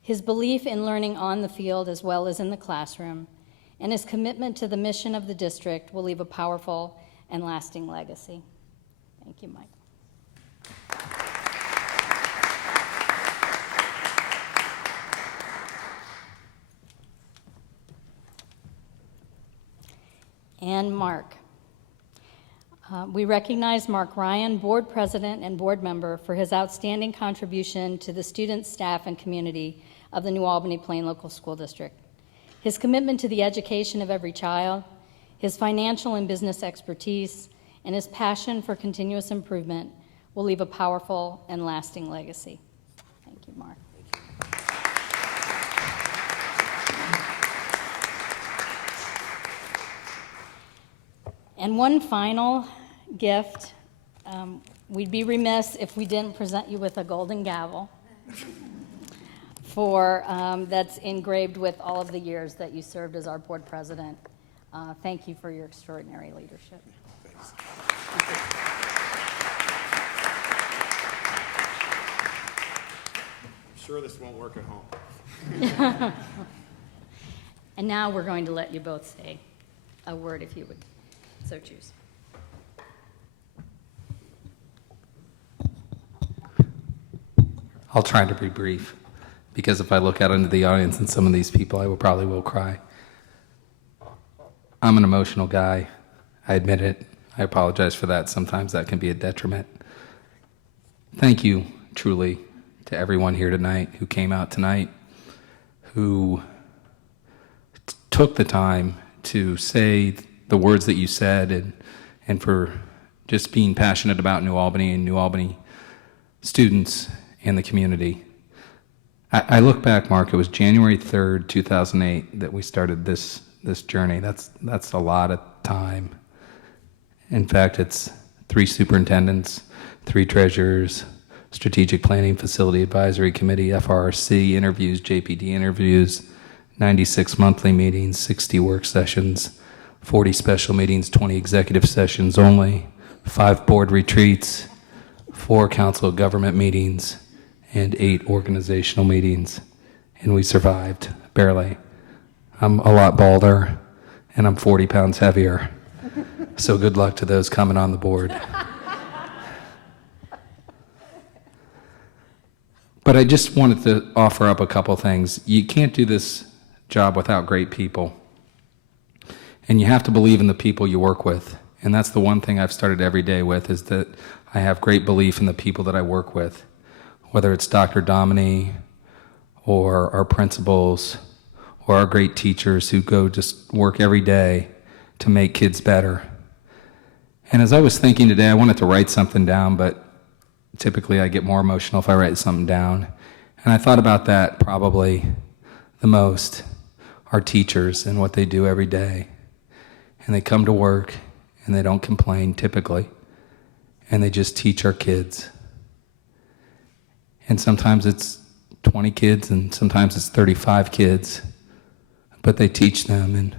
his belief in learning on the field as well as in the classroom, and his commitment to the mission of the district will leave a powerful and lasting legacy. Thank you, Mike. And Mark. We recognize Mark Ryan, board president and board member, for his outstanding contribution to the students, staff, and community of the New Albany-Plain Local School District. His commitment to the education of every child, his financial and business expertise, and his passion for continuous improvement will leave a powerful and lasting legacy. Thank you, Mark. And one final gift. We'd be remiss if we didn't present you with a golden gavel that's engraved with all of the years that you served as our board president. Thank you for your extraordinary leadership. I'm sure this won't work at home. And now we're going to let you both say a word if you would so choose. I'll try to be brief, because if I look out into the audience and some of these people, I probably will cry. I'm an emotional guy. I admit it. I apologize for that. Sometimes that can be a detriment. Thank you, truly, to everyone here tonight who came out tonight, who took the time to say the words that you said, and for just being passionate about New Albany and New Albany students and the community. I look back, Mark, it was January 3rd, 2008 that we started this journey. That's a lot of time. In fact, it's 3 superintendents, 3 treasurers, strategic planning, facility advisory committee, FRC interviews, JPD interviews, 96 monthly meetings, 60 work sessions, 40 special meetings, 20 executive sessions only, 5 board retreats, 4 council of government meetings, and 8 organizational meetings. And we survived, barely. I'm a lot balder, and I'm 40 pounds heavier. So good luck to those coming on the board. But I just wanted to offer up a couple things. You can't do this job without great people. And you have to believe in the people you work with. And that's the one thing I've started every day with, is that I have great belief in the people that I work with. Whether it's Dr. Domini or our principals or our great teachers who go just work every day to make kids better. And as I was thinking today, I wanted to write something down, but typically I get more emotional if I write something down. And I thought about that probably the most, our teachers and what they do every day. And they come to work and they don't complain typically, and they just teach our kids. And sometimes it's 20 kids and sometimes it's 35 kids, but they teach them. And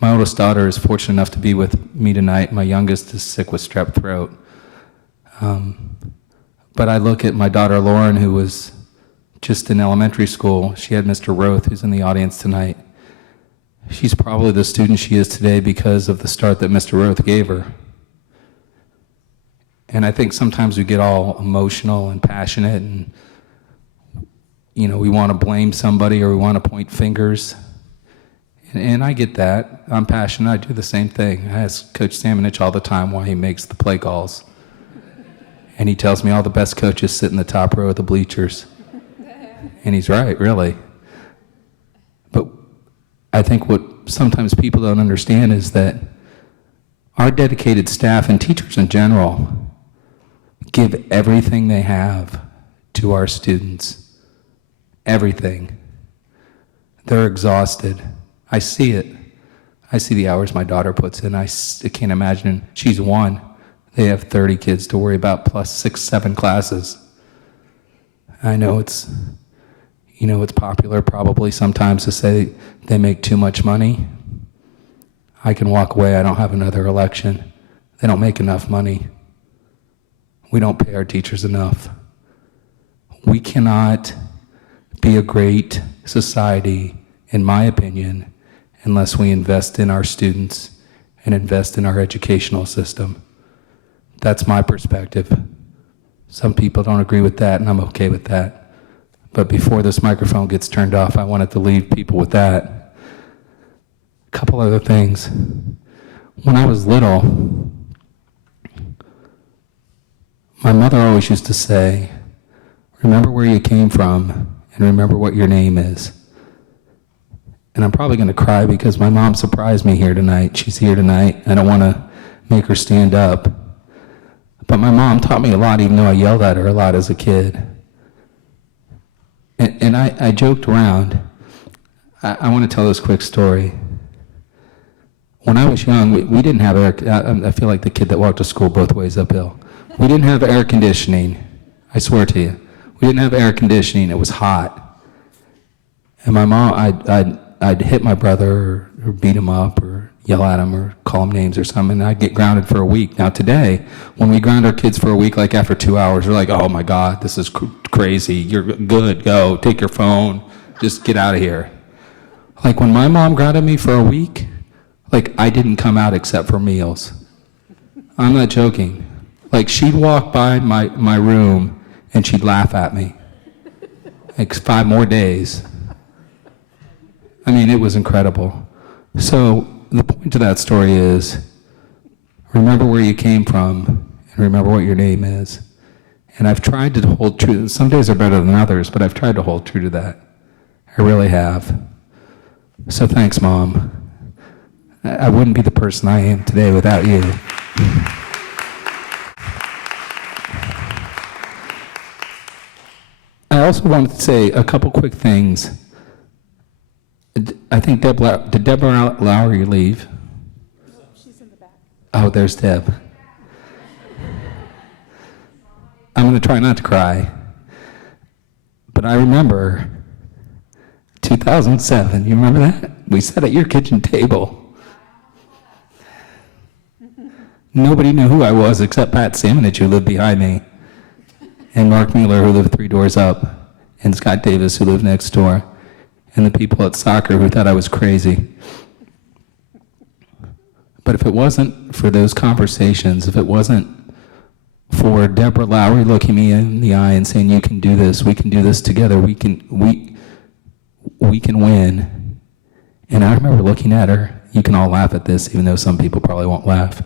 my oldest daughter is fortunate enough to be with me tonight. My youngest is sick with strep throat. But I look at my daughter Lauren, who was just in elementary school. She had Mr. Roth, who's in the audience tonight. She's probably the student she is today because of the start that Mr. Roth gave her. And I think sometimes we get all emotional and passionate, and we want to blame somebody or we want to point fingers. And I get that. I'm passionate. I do the same thing. I ask Coach Samanich all the time why he makes the play calls. And he tells me all the best coaches sit in the top row of the bleachers. And he's right, really. But I think what sometimes people don't understand is that our dedicated staff and teachers in general give everything they have to our students. Everything. They're exhausted. I see it. I see the hours my daughter puts in. I can't imagine. She's 1. They have 30 kids to worry about, plus 6, 7 classes. I know it's popular probably sometimes to say they make too much money. I can walk away. I don't have another election. They don't make enough money. We don't pay our teachers enough. We cannot be a great society, in my opinion, unless we invest in our students and invest in our educational system. That's my perspective. Some people don't agree with that, and I'm okay with that. But before this microphone gets turned off, I wanted to leave people with that. A couple other things. When I was little, my mother always used to say, remember where you came from and remember what your name is. And I'm probably going to cry because my mom surprised me here tonight. She's here tonight. I don't want to make her stand up. But my mom taught me a lot, even though I yelled at her a lot as a kid. And I joked around. I want to tell this quick story. When I was young, we didn't have I feel like the kid that walked to school both ways uphill. We didn't have air conditioning. I swear to you. We didn't have air conditioning. It was hot. And my mom, I'd hit my brother or beat him up or yell at him or call him names or something, and I'd get grounded for a week. Now today, when we ground our kids for a week, like after 2 hours, we're like, oh my God, this is crazy. You're good, go, take your phone, just get out of here. Like when my mom grounded me for a week, like I didn't come out except for meals. I'm not joking. Like she'd walk by my room and she'd laugh at me. Like 5 more days. I mean, it was incredible. So the point of that story is, remember where you came from and remember what your name is. And I've tried to hold true. Some days are better than others, but I've tried to hold true to that. I really have. So thanks, Mom. I wouldn't be the person I am today without you. I also wanted to say a couple quick things. I think did Deborah Lowry leave? She's in the back. Oh, there's Deb. I'm going to try not to cry. But I remember 2007. You remember that? We sat at your kitchen table. Nobody knew who I was except Pat Samonich, who lived behind me, and Mark Mueller, who lived 3 doors up, and Scott Davis, who lived next door, and the people at soccer who thought I was crazy. But if it wasn't for those conversations, if it wasn't for Deborah Lowry looking me in the eye and saying, you can do this, we can do this together, we can win. And I remember looking at her, you can all laugh at this, even though some people probably won't laugh.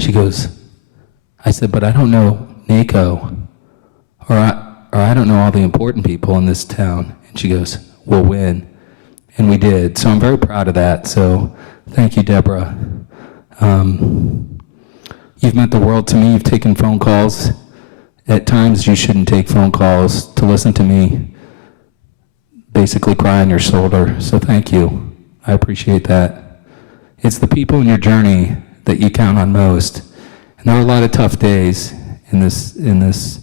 She goes, I said, but I don't know NACO, or I don't know all the important people in this town. And she goes, we'll win. And we did. So I'm very proud of that. So thank you, Deborah. You've meant the world to me. You've taken phone calls. At times you shouldn't take phone calls to listen to me basically cry on your shoulder. So thank you. I appreciate that. It's the people in your journey that you count on most. And there are a lot of tough days in this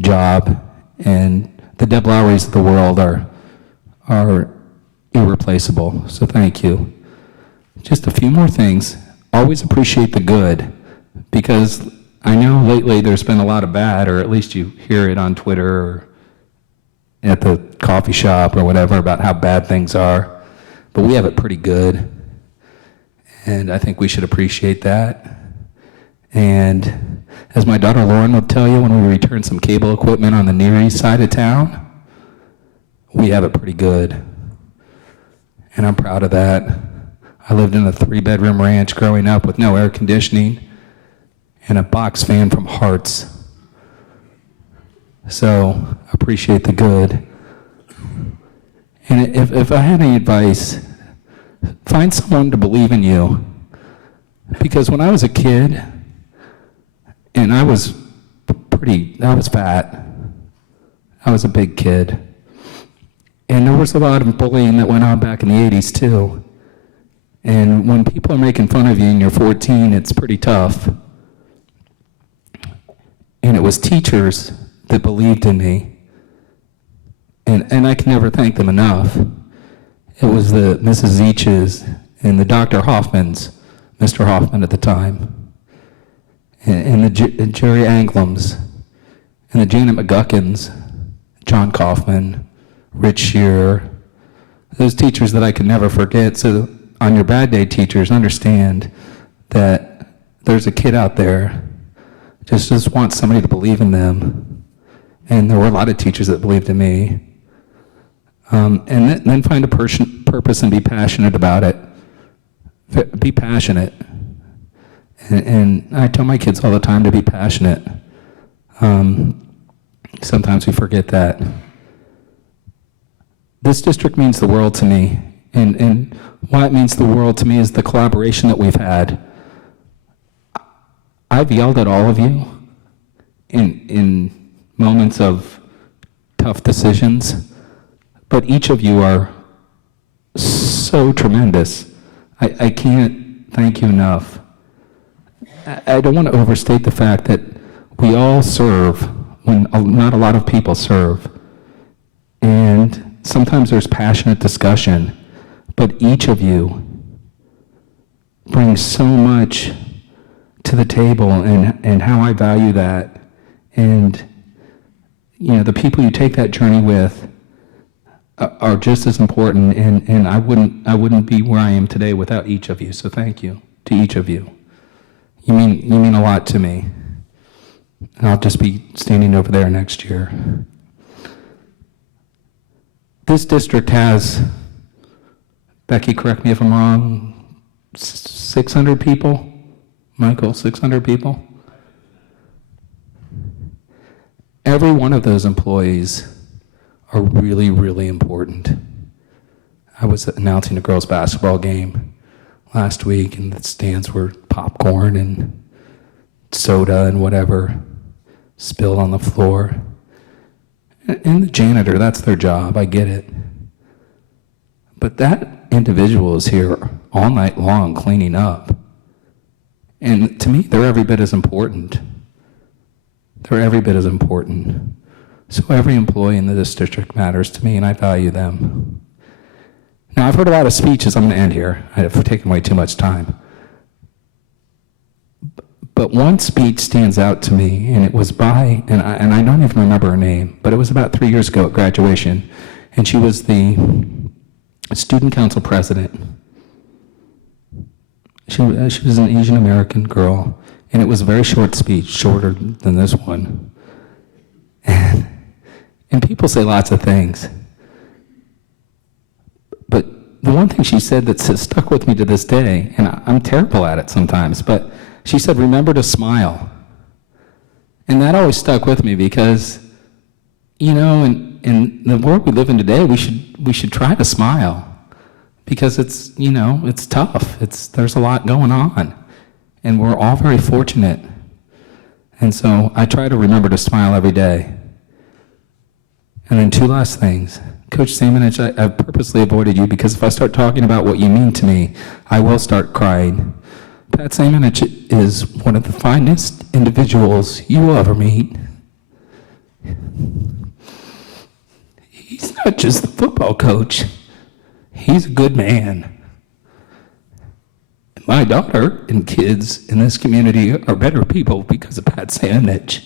job, and the Deb Lowrys of the world are irreplaceable. So thank you. Just a few more things. Always appreciate the good, because I know lately there's been a lot of bad, or at least you hear it on Twitter or at the coffee shop or whatever about how bad things are, but we have it pretty good, and I think we should appreciate that. And as my daughter Lauren will tell you, when we return some cable equipment on the Near East side of town, we have it pretty good, and I'm proud of that. I lived in a 3-bedroom ranch growing up with no air conditioning and a box fan from Hart's. So appreciate the good. And if I had any advice, find someone to believe in you. Because when I was a kid, and I was fat, I was a big kid. And there was a lot of bullying that went on back in the 80s too. And when people are making fun of you and you're 14, it's pretty tough. And it was teachers that believed in me. And I can never thank them enough. It was the Mrs. Zeeches and the Dr. Hoffmans, Mr. Hoffman at the time, and the Jerry Anglams, and the Janet McGuckins, John Kaufman, Rich Shearer, those teachers that I could never forget. So on your bad day, teachers, understand that there's a kid out there just wants somebody to believe in them. And there were a lot of teachers that believed in me. And then find a purpose and be passionate about it. Be passionate. And I tell my kids all the time to be passionate. Sometimes we forget that. This district means the world to me. And why it means the world to me is the collaboration that we've had. I've yelled at all of you in moments of tough decisions, but each of you are so tremendous. I can't thank you enough. I don't want to overstate the fact that we all serve when not a lot of people serve. And sometimes there's passionate discussion, but each of you brings so much to the table, and how I value that. And, you know, the people you take that journey with are just as important, and I wouldn't be where I am today without each of you. So thank you to each of you. You mean a lot to me. And I'll just be standing over there next year. This district has, Becky, correct me if I'm wrong, 600 people? Michael, 600 people? Every one of those employees are really, really important. I was announcing a girls' basketball game last week, and the stands were popcorn and soda and whatever spilled on the floor. And the janitor, that's their job, I get it. But that individual is here all night long cleaning up. And to me, they're every bit as important. They're every bit as important. So every employee in this district matters to me, and I value them. Now, I've heard a lot of speeches. I'm going to end here. I've taken way too much time. But one speech stands out to me, and it was by, and I don't even remember her name, but it was about 3 years ago at graduation, and she was the student council president. She was an Asian American girl, and it was a very short speech, shorter than this one. And people say lots of things. But the one thing she said that stuck with me to this day, and I'm terrible at it sometimes, but she said, remember to smile. And that always stuck with me because, you know, in the world we live in today, we should try to smile. Because it's, you know, it's tough. There's a lot going on. And we're all very fortunate. And so I try to remember to smile every day. And then two last things. Coach Samanich, I've purposely avoided you because if I start talking about what you mean to me, I will start crying. Pat Samanich is one of the finest individuals you will ever meet. He's not just the football coach. He's a good man. My daughter and kids in this community are better people because of Pat Samanich.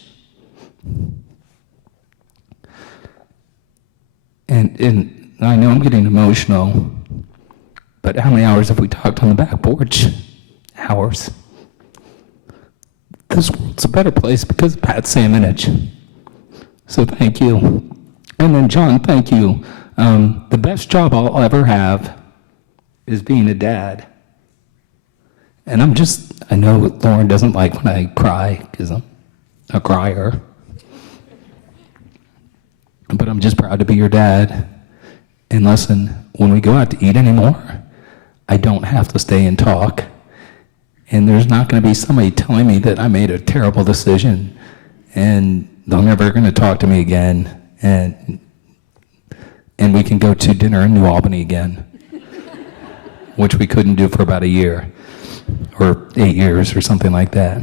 And I know I'm getting emotional, but how many hours have we talked on the back porch? Hours. This world's a better place because of Pat Samanich. So thank you. And then John, thank you. The best job I'll ever have is being a dad. And I know Lauren doesn't like when I cry because I'm a crier. But I'm just proud to be your dad. And listen, when we go out to eat anymore, I don't have to stay and talk. And there's not going to be somebody telling me that I made a terrible decision and they're never going to talk to me again. And we can go to dinner in New Albany again, which we couldn't do for about a year or 8 years or something like that.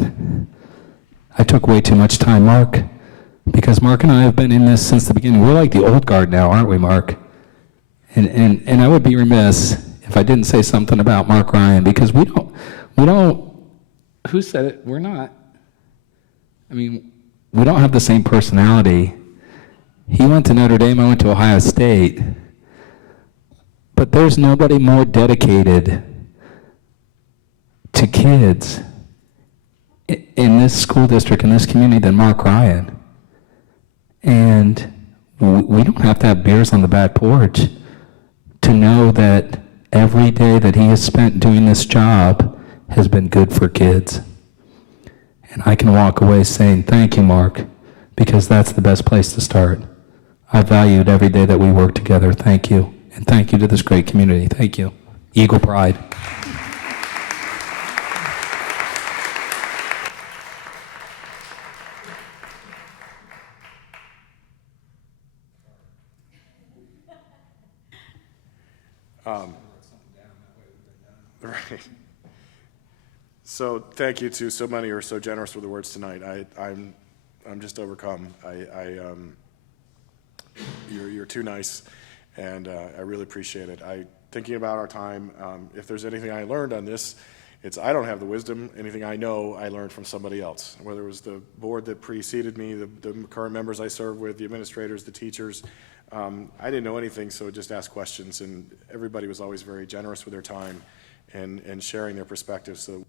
I took way too much time, Mark, because Mark and I have been in this since the beginning. We're like the old guard now, aren't we, Mark? And I would be remiss if I didn't say something about Mark Ryan, because we don't, who said it? We're not. I mean, we don't have the same personality. He went to Notre Dame, I went to Ohio State. But there's nobody more dedicated to kids in this school district, in this community, than Mark Ryan. And we don't have to have beers on the back porch to know that every day that he has spent doing this job has been good for kids. And I can walk away saying, thank you, Mark, because that's the best place to start. I valued every day that we work together. Thank you. And thank you to this great community. Thank you. Eagle Pride. Right. So thank you to so many who are so generous with the words tonight. I'm just overcome. You're too nice, and I really appreciate it. Thinking about our time, if there's anything I learned on this, it's I don't have the wisdom. Anything I know, I learned from somebody else. Whether it was the board that preceded me, the current members I serve with, the administrators, the teachers. I didn't know anything, so just ask questions, and everybody was always very generous with their time and sharing their perspectives. So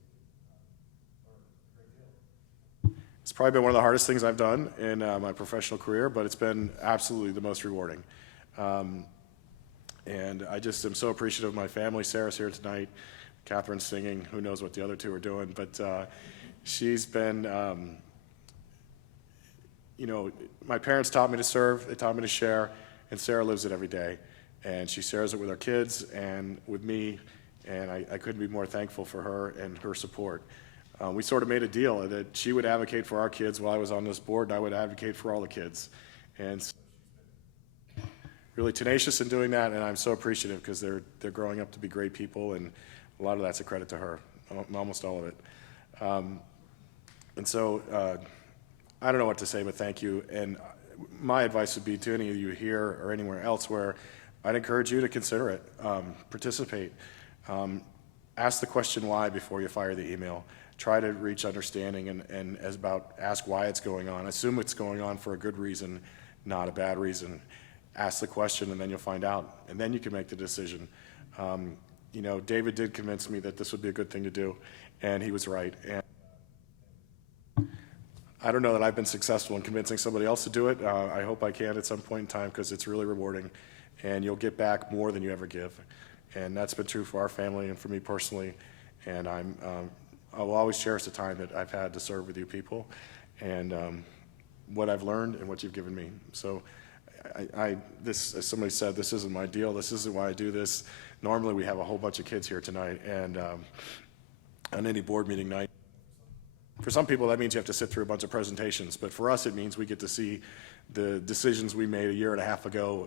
it's probably been one of the hardest things I've done in my professional career, but it's been absolutely the most rewarding. And I just am so appreciative of my family. Sarah's here tonight. Catherine's singing. Who knows what the other two are doing, but she's been, my parents taught me to serve. They taught me to share, and Sarah lives it every day. And she shares it with our kids and with me, and I couldn't be more thankful for her and her support. We sort of made a deal that she would advocate for our kids while I was on this board, and I would advocate for all the kids. And so really tenacious in doing that, and I'm so appreciative because they're growing up to be great people, and a lot of that's a credit to her, almost all of it. And so I don't know what to say, but thank you. And my advice would be to any of you here or anywhere else where I'd encourage you to consider it, participate. Ask the question why before you fire the email. Try to reach understanding and ask why it's going on. Assume it's going on for a good reason, not a bad reason. Ask the question and then you'll find out. And then you can make the decision. David did convince me that this would be a good thing to do, and he was right. And I don't know that I've been successful in convincing somebody else to do it. I hope I can at some point in time because it's really rewarding, and you'll get back more than you ever give. And that's been true for our family and for me personally. And I will always cherish the time that I've had to serve with you people and what I've learned and what you've given me. So this, as somebody said, this isn't my deal. This isn't why I do this. Normally we have a whole bunch of kids here tonight, and on any board meeting night. For some people that means you have to sit through a bunch of presentations, but for us it means we get to see the decisions we made a year and a half ago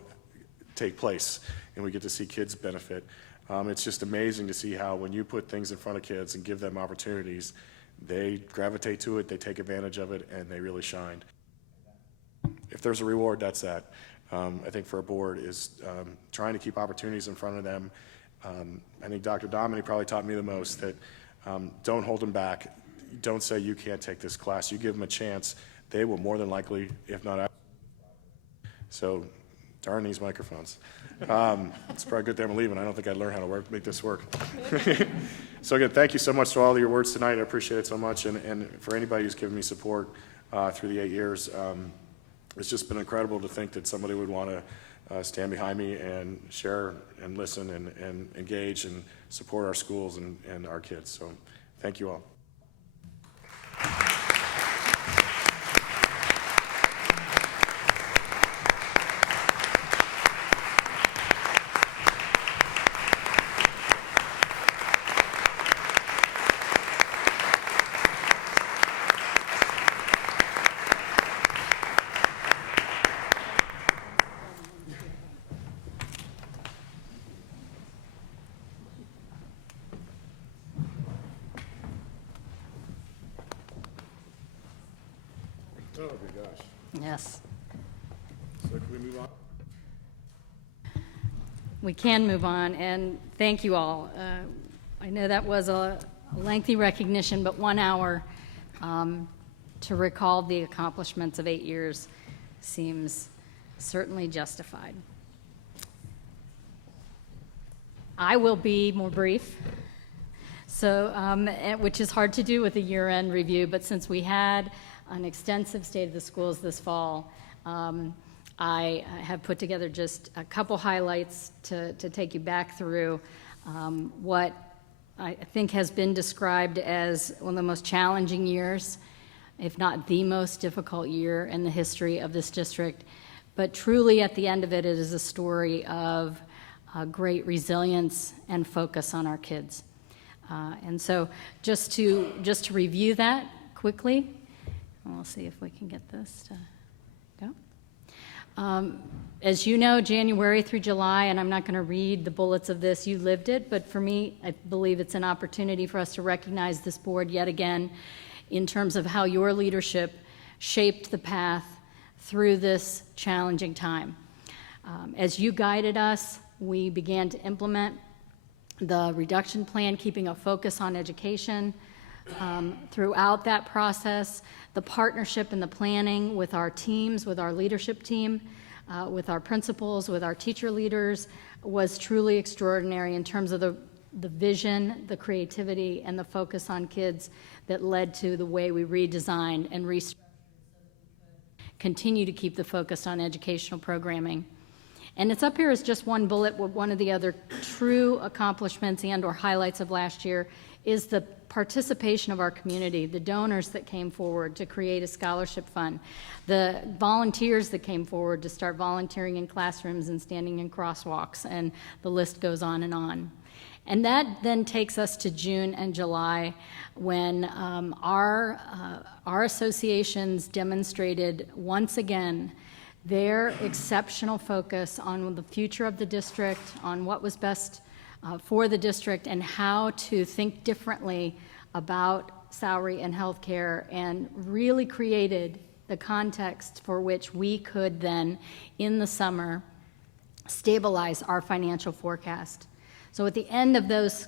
take place, and we get to see kids benefit. It's just amazing to see how when you put things in front of kids and give them opportunities, they gravitate to it, they take advantage of it, and they really shine. If there's a reward, that's that. I think for a board is trying to keep opportunities in front of them. I think Dr. Dominy probably taught me the most that don't hold them back. Don't say you can't take this class. You give them a chance. They will more than likely, if not. So darn these microphones. It's probably a good thing I'm leaving. I don't think I'd learn how to make this work. So again, thank you so much for all of your words tonight. I appreciate it so much. And for anybody who's given me support through the 8 years, it's just been incredible to think that somebody would want to stand behind me and share and listen and engage and support our schools and our kids. So thank you all. Oh, my gosh. Yes. So can we move on? We can move on, and thank you all. I know that was a lengthy recognition, but 1 hour to recall the accomplishments of 8 years seems certainly justified. I will be more brief, so which is hard to do with a year-end review, but since we had an extensive State of the Schools this fall, I have put together just a couple highlights to take you back through what I think has been described as one of the most challenging years, if not the most difficult year in the history of this district. But truly at the end of it, it is a story of great resilience and focus on our kids. And so just to review that quickly, we'll see if we can get this to As you know, January through July, and I'm not going to read the bullets of this, you lived it, but for me, I believe it's an opportunity for us to recognize this board yet again in terms of how your leadership shaped the path through this challenging time. As you guided us, we began to implement the reduction plan, keeping a focus on education. Throughout that process, the partnership and the planning with our teams, with our leadership team, with our principals, with our teacher leaders, was truly extraordinary in terms of the vision, the creativity, and the focus on kids that led to the way we redesigned and restructured continue to keep the focus on educational programming. And it's up here as just one bullet. One of the other true accomplishments and or highlights of last year is the participation of our community, the donors that came forward to create a scholarship fund, the volunteers that came forward to start volunteering in classrooms and standing in crosswalks, and the list goes on and on. And that then takes us to June and July, when our associations demonstrated once again their exceptional focus on the future of the district, on what was best for the district, and how to think differently about salary and health care, and really created the context for which we could then, in the summer, stabilize our financial forecast. So at the end of those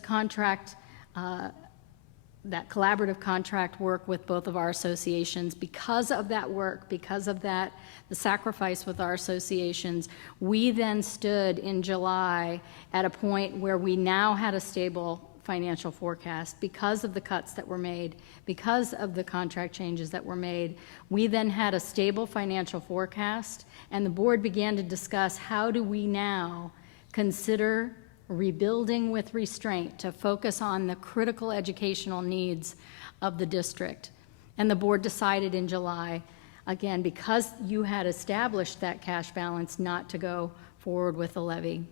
that collaborative contract work with both of our associations, because of that work, because of that, the sacrifice with our associations, we then stood in July at a point where we now had a stable financial forecast because of the cuts that were made, because of the contract changes that were made. We then had a stable financial forecast, and the board began to discuss how do we now consider rebuilding with restraint to focus on the critical educational needs of the district. And the board decided in July, again, because you had established that cash balance, not to go forward with the levy.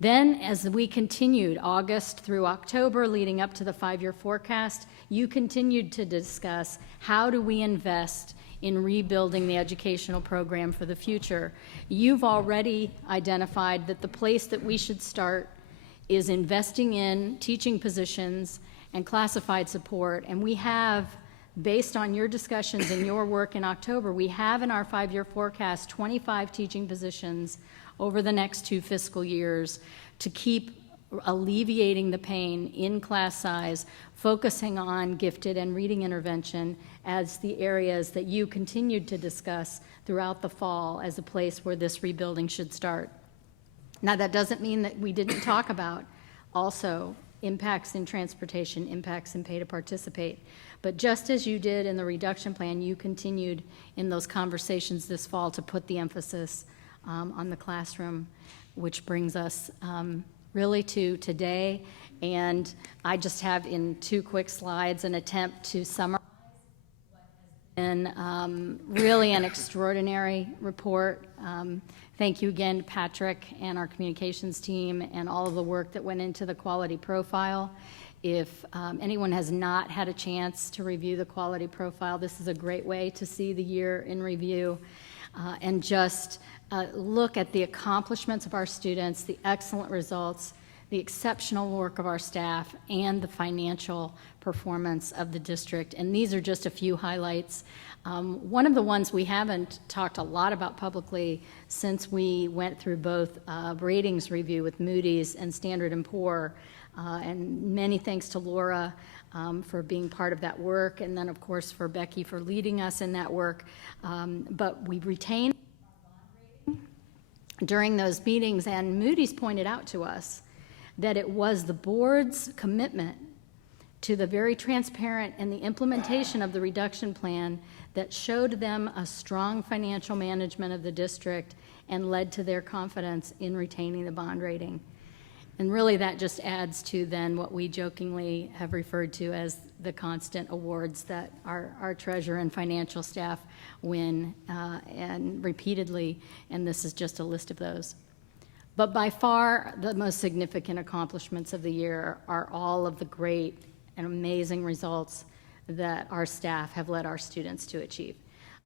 Then, as we continued August through October, leading up to the 5-year forecast, you continued to discuss how do we invest in rebuilding the educational program for the future. You've already identified that the place that we should start is investing in teaching positions and classified support, and we have, based on your discussions and your work in October, we have in our 5-year forecast 25 teaching positions over the next 2 fiscal years to keep alleviating the pain in class size, focusing on gifted and reading intervention as the areas that you continued to discuss throughout the fall as a place where this rebuilding should start. Now, that doesn't mean that we didn't talk about also impacts in transportation, impacts in pay to participate. But just as you did in the reduction plan, you continued in those conversations this fall to put the emphasis on the classroom, which brings us really to today. And I just have in 2 quick slides an attempt to summarize what has been really an extraordinary report. Thank you again to Patrick and our communications team and all of the work that went into the quality profile. If anyone has not had a chance to review the quality profile, this is a great way to see the year in review and just look at the accomplishments of our students, the excellent results, the exceptional work of our staff, and the financial performance of the district. And these are just a few highlights. One of the ones we haven't talked a lot about publicly since we went through both ratings review with Moody's and Standard & Poor, and many thanks to Laura for being part of that work, and then of course for Becky for leading us in that work. But we retained our bond rating during those meetings, and Moody's pointed out to us that it was the board's commitment to the very transparent and the implementation of the reduction plan that showed them a strong financial management of the district and led to their confidence in retaining the bond rating. And really that just adds to then what we jokingly have referred to as the constant awards that our treasurer and financial staff win and repeatedly, and this is just a list of those. But by far the most significant accomplishments of the year are all of the great and amazing results that our staff have led our students to achieve.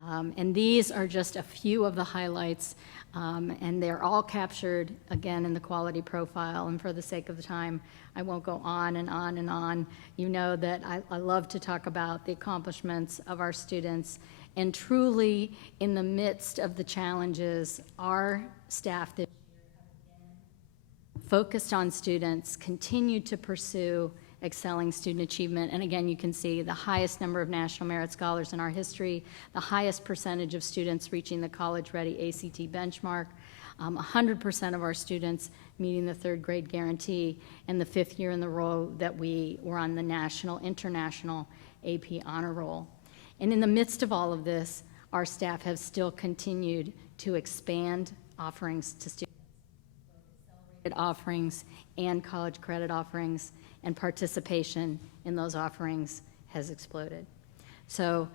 And these are just a few of the highlights, and they're all captured, again, in the quality profile. And for the sake of the time, I won't go on and on and on. You know that I love to talk about the accomplishments of our students. And truly, in the midst of the challenges, our staff this year, focused on students, continued to pursue excelling student achievement. And again, you can see the highest number of National Merit Scholars in our history, the highest percentage of students reaching the college-ready ACT benchmark, 100% of our students meeting the third grade guarantee, and the 5th year in a row that we were on the national, international AP honor roll. And in the midst of all of this, our staff have still continued to expand offerings to students, accelerated offerings and college credit offerings, and participation in those offerings has exploded. So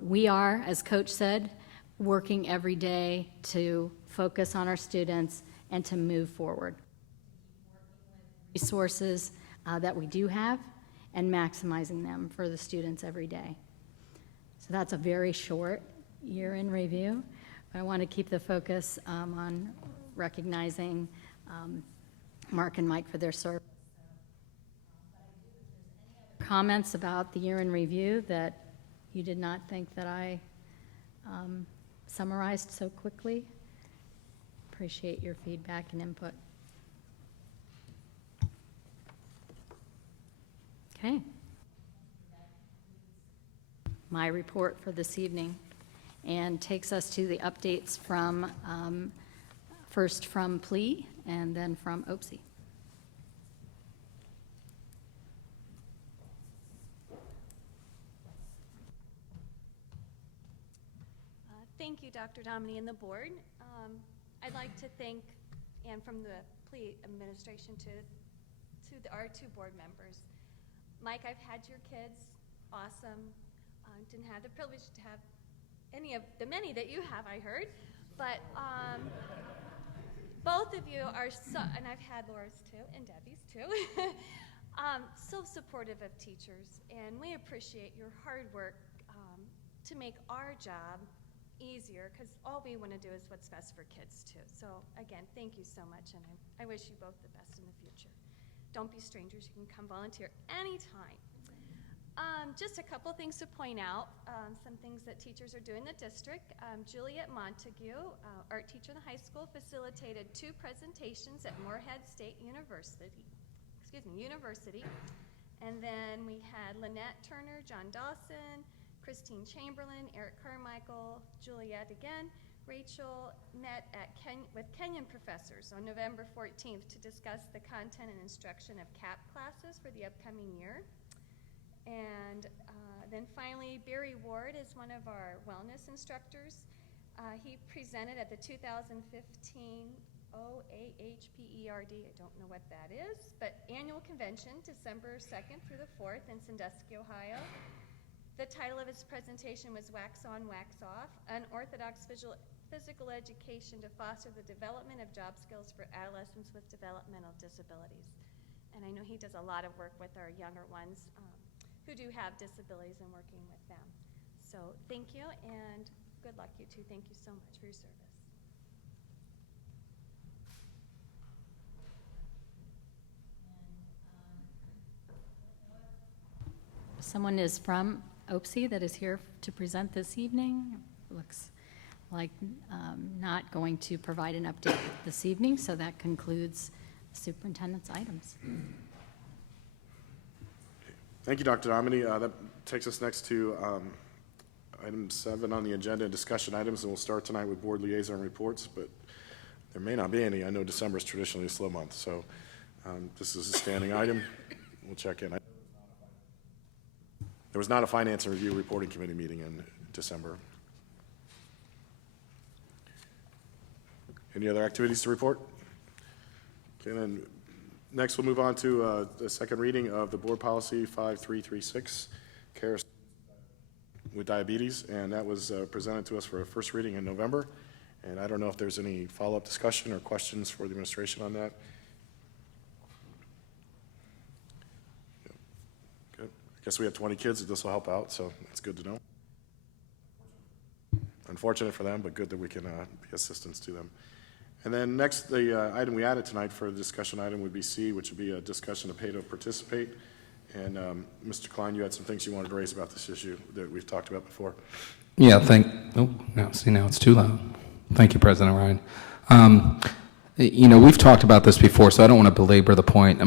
we are, as Coach said, working every day to focus on our students and to move forward. Resources that we do have and maximizing them for the students every day. So that's a very short year in review. I want to keep the focus on recognizing Mark and Mike for their service. Comments about the year in review that you did not think that I summarized so quickly? Appreciate your feedback and input. Okay. My report for this evening, and takes us to the updates from, first from PLE and then from OPSI. Thank you, Dr. Dominy and the board. I'd like to thank, and from the PLE administration to our 2 board members. Mike, I've had your kids, awesome. Didn't have the privilege to have any of the many that you have, I heard, but both of you are so, and I've had Laura's too, and Debbie's too, so supportive of teachers, and we appreciate your hard work to make our job easier, because all we want to do is what's best for kids too. So again, thank you so much, and I wish you both the best in the future. Don't be strangers. You can come volunteer anytime. Just a couple things to point out, some things that teachers are doing in the district. Juliet Montague, art teacher in the high school, facilitated 2 presentations at Moorhead State University. And then we had Lynette Turner, John Dawson, Christine Chamberlain, Eric Carmichael, Juliet again. Rachel met with Kenyan professors on November 14th to discuss the content and instruction of CAP classes for the upcoming year. And then finally, Barry Ward is one of our wellness instructors. He presented at the 2015 OAHPERD, I don't know what that is, but annual convention, December 2nd through the 4th in Sandusky, Ohio. The title of his presentation was Wax On, Wax Off, Unorthodox Physical Education to Foster the Development of Job Skills for Adolescents with Developmental Disabilities. And I know he does a lot of work with our younger ones who do have disabilities and working with them. So thank you, and good luck, you two. Thank you so much for your service. Someone is from OPSI that is here to present this evening. Looks like not going to provide an update this evening, so that concludes the superintendent's items. Thank you, Dr. Dominy. That takes us next to item 7 on the agenda, discussion items, and we'll start tonight with board liaison reports, but there may not be any. I know December is traditionally a slow month, so this is a standing item. We'll check in. There was not a Finance and Review Reporting Committee meeting in December. Any other activities to report? Okay, then next we'll move on to the second reading of the Board Policy 5336, Care with Diabetes, and that was presented to us for a first reading in November. And I don't know if there's any follow-up discussion or questions for the administration on that. Good. I guess we have 20 kids that this will help out, so it's good to know. unfortunate for them, but good that we can be assistance to them. And then next, the item we added tonight for the discussion item would be C, which would be a discussion of pay to participate. And Mr. Klein, you had some things you wanted to raise about this issue that we've talked about before. Yeah, now it's too loud. Thank you, President Ryan. We've talked about this before, so I don't want to belabor the point.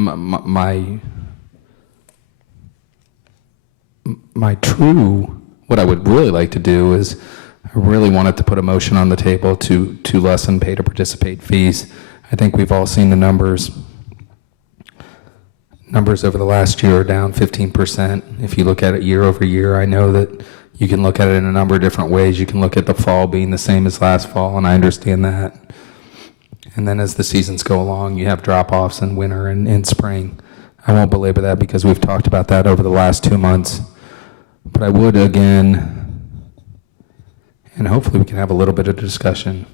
What I would really like to do is, I really wanted to put a motion on the table to lessen pay to participate fees. I think we've all seen the numbers. Numbers over the last year are down 15%. If you look at it year over year, I know that you can look at it in a number of different ways. You can look at the fall being the same as last fall, and I understand that. And then as the seasons go along, you have drop-offs in winter and in spring. I won't belabor that because we've talked about that over the last 2 months. But I would again, and hopefully we can have a little bit of discussion,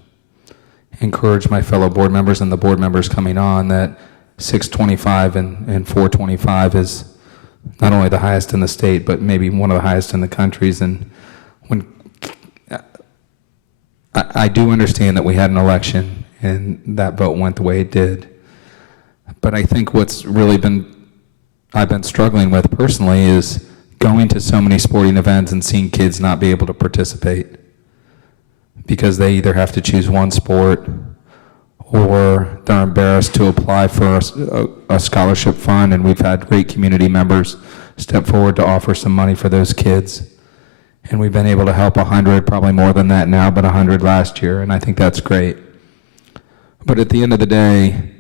encourage my fellow board members and the board members coming on that 625 and 425 is not only the highest in the state, but maybe one of the highest in the countries. And when I do understand that we had an election and that vote went the way it did. But I think what's really I've been struggling with personally is going to so many sporting events and seeing kids not be able to participate because they either have to choose one sport or they're embarrassed to apply for a scholarship fund, and we've had great community members step forward to offer some money for those kids. And we've been able to help 100, probably more than that now, but 100 last year, and I think that's great. But at the end of the day,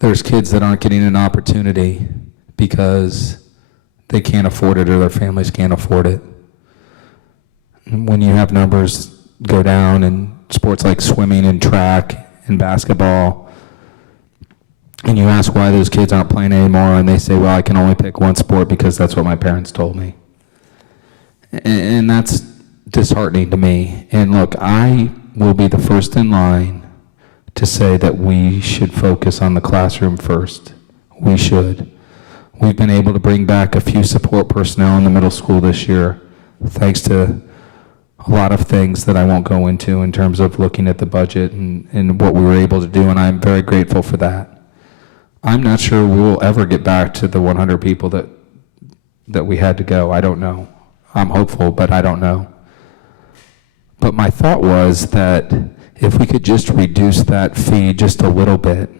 there's kids that aren't getting an opportunity because they can't afford it or their families can't afford it. And when you have numbers go down in sports like swimming and track and basketball, and you ask why those kids aren't playing anymore, and they say, well, I can only pick one sport because that's what my parents told me. And that's disheartening to me. And look, I will be the first in line to say that we should focus on the classroom first. We should. We've been able to bring back a few support personnel in the middle school this year, thanks to a lot of things that I won't go into in terms of looking at the budget and what we were able to do, and I'm very grateful for that. I'm not sure we will ever get back to the 100 people that we had to go. I don't know. I'm hopeful, but I don't know. But my thought was that if we could just reduce that fee just a little bit,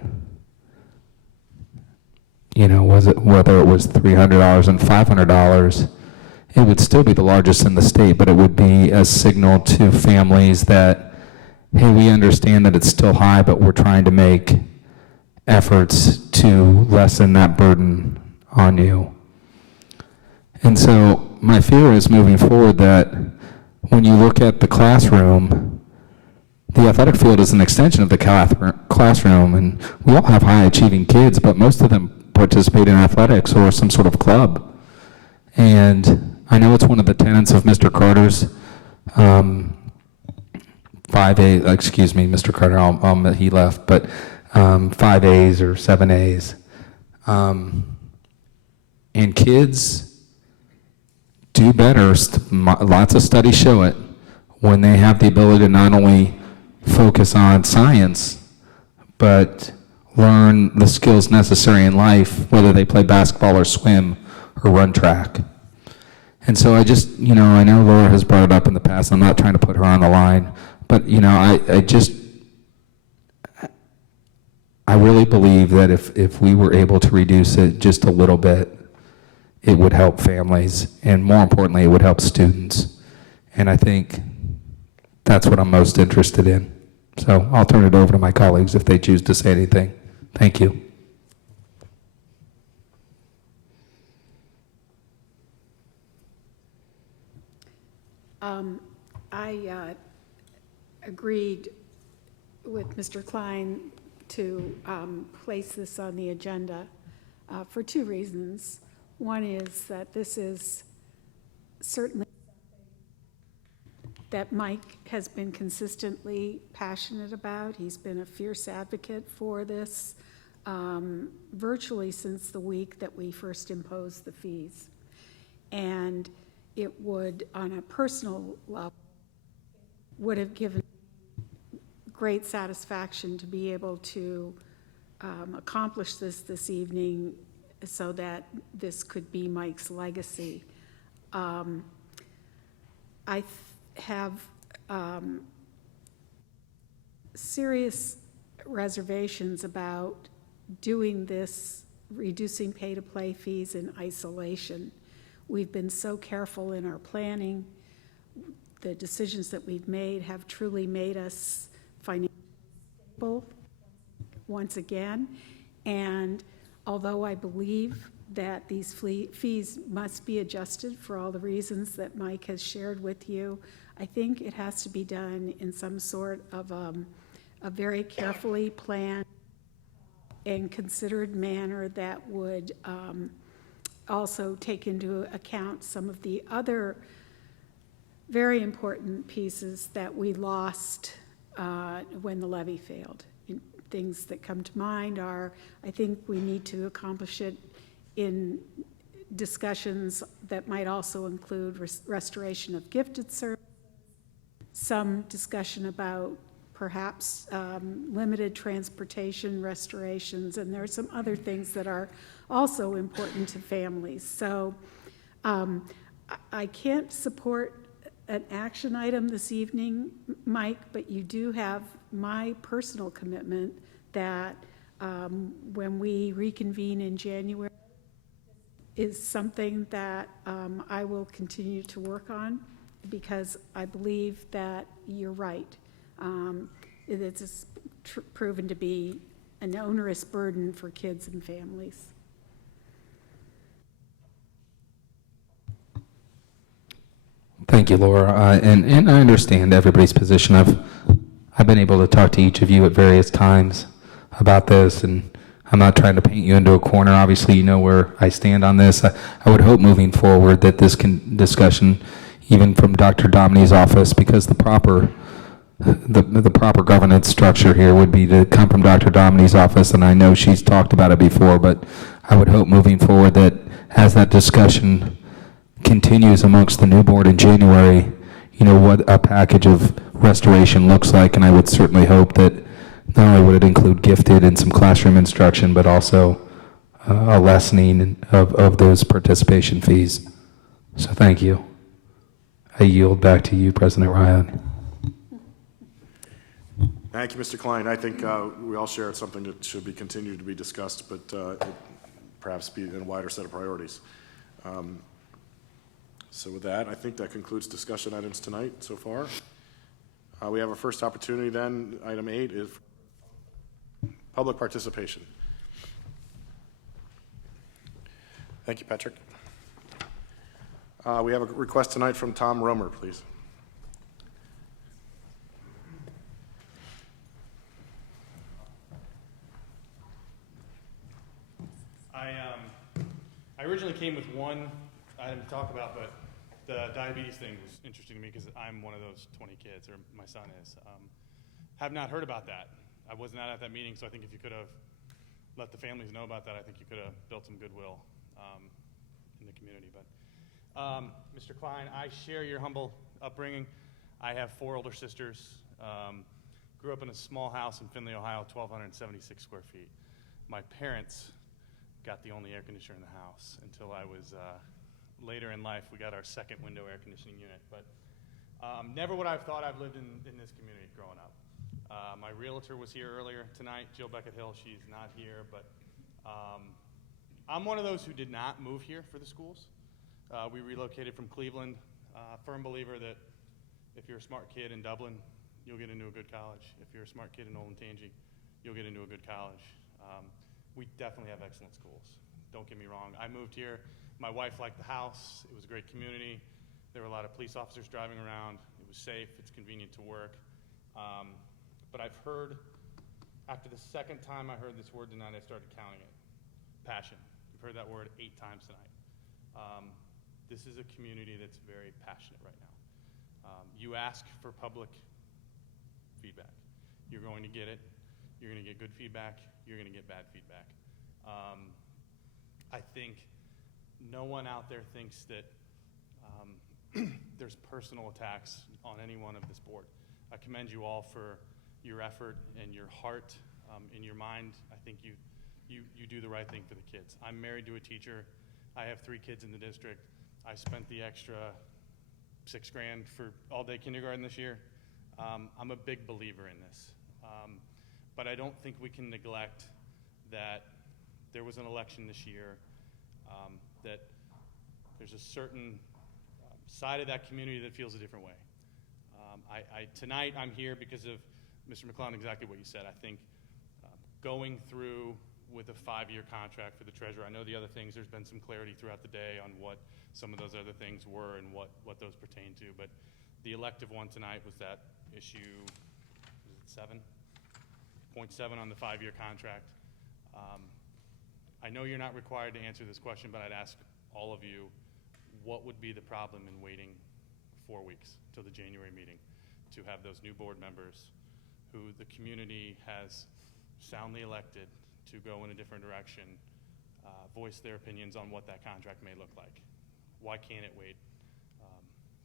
whether it was $300 and $500, it would still be the largest in the state, but it would be a signal to families that, hey, we understand that it's still high, but we're trying to make efforts to lessen that burden on you. And so my fear is moving forward that when you look at the classroom, the athletic field is an extension of the classroom, and we all have high-achieving kids, but most of them participate in athletics or some sort of club. And I know it's one of the tenets of Mr. Carter's 5A, excuse me, Mr. Carter, he left, but 5As or 7As. And kids do better, lots of studies show it, when they have the ability to not only focus on science, but learn the skills necessary in life, whether they play basketball or swim or run track. And so I just, I know Laura has brought it up in the past. I'm not trying to put her on the line, but, I really believe that if we were able to reduce it just a little bit, it would help families, and more importantly, it would help students. And I think that's what I'm most interested in. So I'll turn it over to my colleagues if they choose to say anything. Thank you. I agreed with Mr. Klein to place this on the agenda for two reasons. One is that this is certainly that Mike has been consistently passionate about. He's been a fierce advocate for this virtually since the week that we first imposed the fees. And it would, on a personal level, would have given great satisfaction to be able to accomplish this evening so that this could be Mike's legacy. I have serious reservations about doing this, reducing pay-to-play fees in isolation. We've been so careful in our planning. The decisions that we've made have truly made us financially stable once again. And although I believe that these fees must be adjusted for all the reasons that Mike has shared with you, I think it has to be done in some sort of a very carefully planned and considered manner that would also take into account some of the other very important pieces that we lost when the levy failed. Things that come to mind are, I think we need to accomplish it in discussions that might also include restoration of gifted services, some discussion about perhaps limited transportation restorations, and there are some other things that are also important to families. So I can't support an action item this evening, Mike, but you do have my personal commitment that when we reconvene in January is something that I will continue to work on, because I believe that you're right. It's proven to be an onerous burden for kids and families. Thank you, Laura. And I understand everybody's position. I've been able to talk to each of you at various times about this, and I'm not trying to paint you into a corner. Obviously, you know where I stand on this. I would hope moving forward that this discussion, even from Dr. Domini's office, because the proper governance structure here would be to come from Dr. Domini's office, and I know she's talked about it before, but I would hope moving forward that as that discussion continues amongst the new board in January, you know, what a package of restoration looks like, and I would certainly hope that not only would it include gifted and some classroom instruction, but also a lessening of those participation fees. So thank you. I yield back to you, President Ryan. Thank you, Mr. Klein. I think we all share it's something that should be continued to be discussed, but perhaps be in a wider set of priorities. So with that, I think that concludes discussion items tonight so far. We have our first opportunity then. Item 8 is public participation. Thank you, Patrick. We have a request tonight from Tom Romer, please. I originally came with one item to talk about, but the diabetes thing was interesting to me because I'm one of those 20 kids, or my son is. Have not heard about that. I was not at that meeting, so I think if you could have let the families know about that, I think you could have built some goodwill in the community. But Mr. Klein, I share your humble upbringing. I have 4 older sisters. Grew up in a small house in Findlay, Ohio, 1,276 square feet. My parents got the only air conditioner in the house until I was later in life. We got our second window air conditioning unit, but never would I have thought I've lived in this community growing up. My realtor was here earlier tonight, Jill Beckett-Hill. She's not here, but I'm one of those who did not move here for the schools. We relocated from Cleveland. Firm believer that if you're a smart kid in Dublin, you'll get into a good college. If you're a smart kid in Olentangy, you'll get into a good college. We definitely have excellent schools. Don't get me wrong. I moved here. My wife liked the house. It was a great community. There were a lot of police officers driving around. It was safe. It's convenient to work. But I've heard, after the second time I heard this word tonight, I started counting it. Passion. You've heard that word 8 times tonight. This is a community that's very passionate right now. You ask for public feedback. You're going to get it. You're going to get good feedback. You're going to get bad feedback. I think no one out there thinks that there's personal attacks on anyone of this board. I commend you all for your effort and your heart, in your mind. I think you do the right thing for the kids. I'm married to a teacher. I have 3 kids in the district. I spent the extra $6,000 for all-day kindergarten this year. I'm a big believer in this. But I don't think we can neglect that there was an election this year, that there's a certain side of that community that feels a different way. Tonight I'm here because of Mr. McClellan, exactly what you said. I think going through with a 5-year contract for the treasurer, I know the other things, there's been some clarity throughout the day on what some of those other things were and what those pertain to, but the elective one tonight was that issue, was it 7.7 on the 5-year contract. I know you're not required to answer this question, but I'd ask all of you, what would be the problem in waiting 4 weeks till the January meeting to have those new board members who the community has soundly elected to go in a different direction, voice their opinions on what that contract may look like? Why can't it wait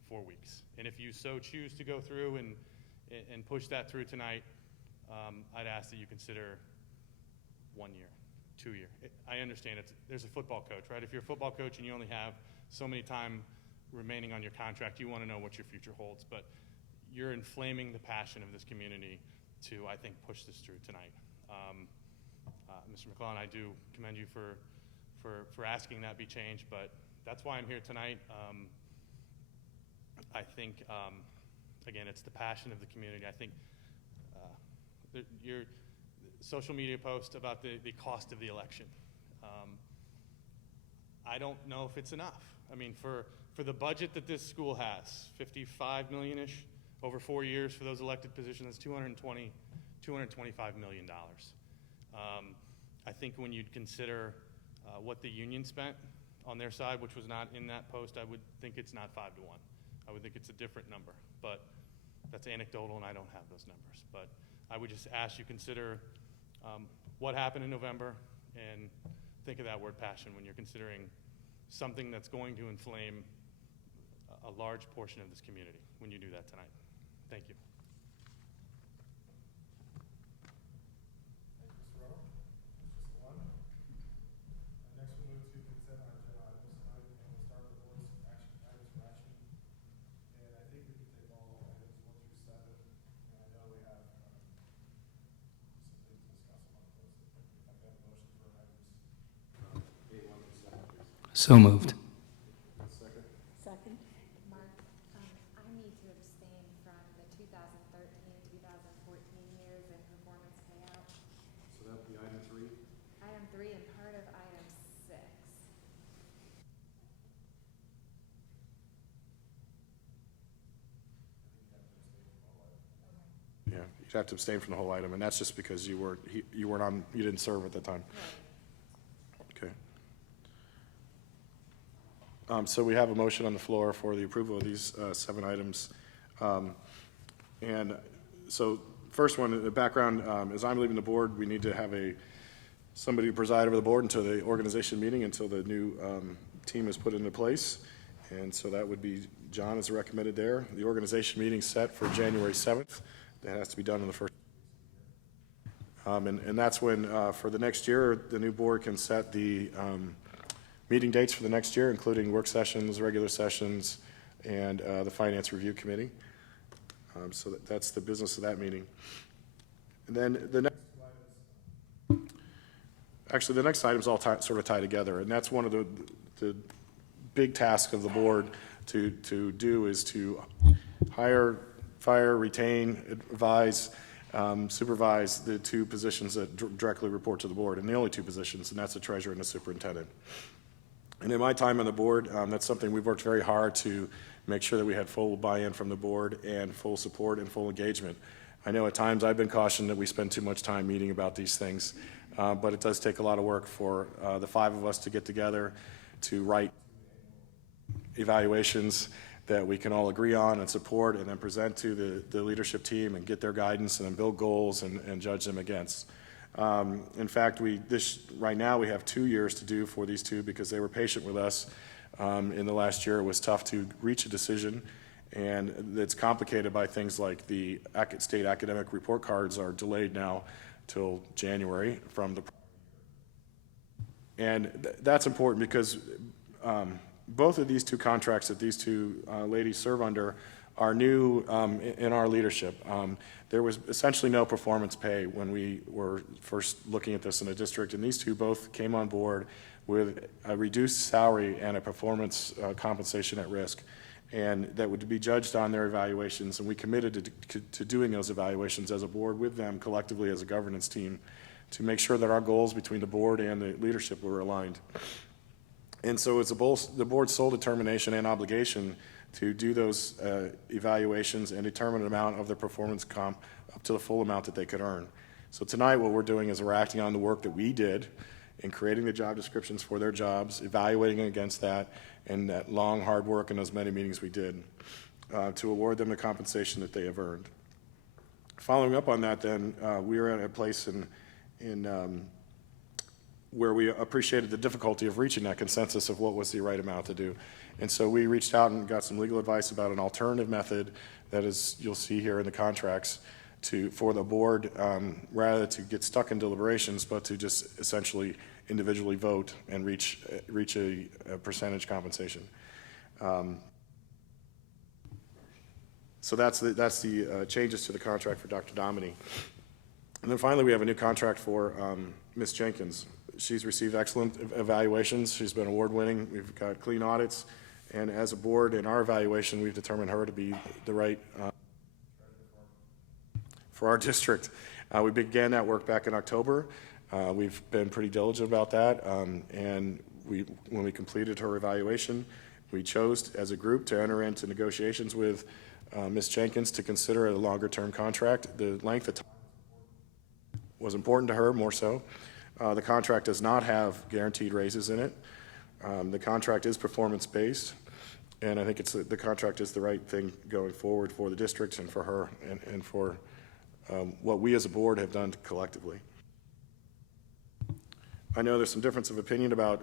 4 weeks? And if you so choose to go through and push that through tonight, I'd ask that you consider 1 year, 2 year. I understand there's a football coach, right? If you're a football coach and you only have so many time remaining on your contract, you want to know what your future holds. But you're inflaming the passion of this community to, I think, push this through tonight. Mr. McClellan, I do commend you for asking that be changed, but that's why I'm here tonight. I think, again, it's the passion of the community. I think your social media post about the cost of the election, I don't know if it's enough. I mean, for the budget that this school has, $55 million-ish over 4 years for those elected positions, that's $225 million. I think when you'd consider what the union spent on their side, which was not in that post, I would think it's not 5 to 1. I would think it's a different number, but that's anecdotal and I don't have those numbers. But I would just ask you consider what happened in November and think of that word passion when you're considering something that's going to inflame a large portion of this community when you do that tonight. Thank you. Next, we'll move to consent agenda items tonight, and we'll start with board's action items for action. And I think we can take all items 1 through 7. And I know we have some things to discuss among those. If I got a motion for items 8, 1 through 7, please. So moved. Second. Second. Mark, I need to abstain from the 2013-2014 years and performance payout. So that would be item 3. Item 3 and part of item 6. Yeah, you'd have to abstain from the whole item, and that's just because you weren't on, you didn't serve at the time. Okay. So we have a motion on the floor for the approval of these 7 items. And so first one, the background, as I'm leaving the board, we need to have somebody to preside over the board until the organization meeting, until the new team is put into place. And so that would be John is recommended there. The organization meeting set for January 7th. That has to be done in the first. And that's when, for the next year, the new board can set the meeting dates for the next year, including work sessions, regular sessions, and the Finance Review Committee. So that's the business of that meeting. And then the next the next items all sort of tie together, and that's one of the big tasks of the board to do is to hire, fire, retain, advise, supervise the 2 positions that directly report to the board, and the only 2 positions, and that's the treasurer and the superintendent. And in my time on the board, that's something we've worked very hard to make sure that we had full buy-in from the board and full support and full engagement. I know at times I've been cautioned that we spend too much time meeting about these things, but it does take a lot of work for the 5 of us to get together to write evaluations that we can all agree on and support and then present to the leadership team and get their guidance and then build goals and judge them against. In fact, right now we have 2 years to do for these 2 because they were patient with us. In the last year, it was tough to reach a decision, And it's complicated by things like the state academic report cards are delayed now till January from the. And that's important because both of these two contracts that these two ladies serve under are new in our leadership. There was essentially no performance pay when we were first looking at this in the district, and these two both came on board with a reduced salary and a performance compensation at risk, and that would be judged on their evaluations, and we committed to doing those evaluations as a board with them collectively as a governance team to make sure that our goals between the board and the leadership were aligned. And so it's the board's sole determination and obligation to do those evaluations and determine an amount of their performance comp up to the full amount that they could earn. So tonight what we're doing is we're acting on the work that we did in creating the job descriptions for their jobs, evaluating against that, and that long, hard work and those many meetings we did to award them the compensation that they have earned. Following up on that then, we are at a place in where we appreciated the difficulty of reaching that consensus of what was the right amount to do. And so we reached out and got some legal advice about an alternative method that is, you'll see here in the contracts, for the board, rather to get stuck in deliberations, but to just essentially individually vote and reach a percentage compensation. So that's the changes to the contract for Dr. Dominy. And then finally, we have a new contract for Ms. Jenkins. She's received excellent evaluations. She's been award-winning. We've got clean audits. And as a board, in our evaluation, we've determined her to be the right for our district. We began that work back in October. We've been pretty diligent about that. And when we completed her evaluation, we chose as a group to enter into negotiations with Ms. Jenkins to consider a longer-term contract. The length of time was important to her, more so. The contract does not have guaranteed raises in it. The contract is performance-based, and I think the contract is the right thing going forward for the district and for her and for what we as a board have done collectively. I know there's some difference of opinion about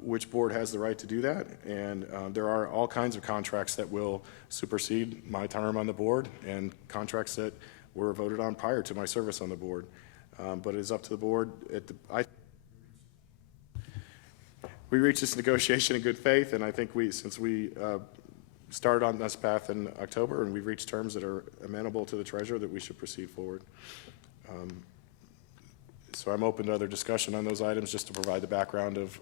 which board has the right to do that, and there are all kinds of contracts that will supersede my term on the board and contracts that were voted on prior to my service on the board. But it is up to the board. We reached this negotiation in good faith, and I think since we started on this path in October and we've reached terms that are amenable to the treasurer, that we should proceed forward. So I'm open to other discussion on those items just to provide the background of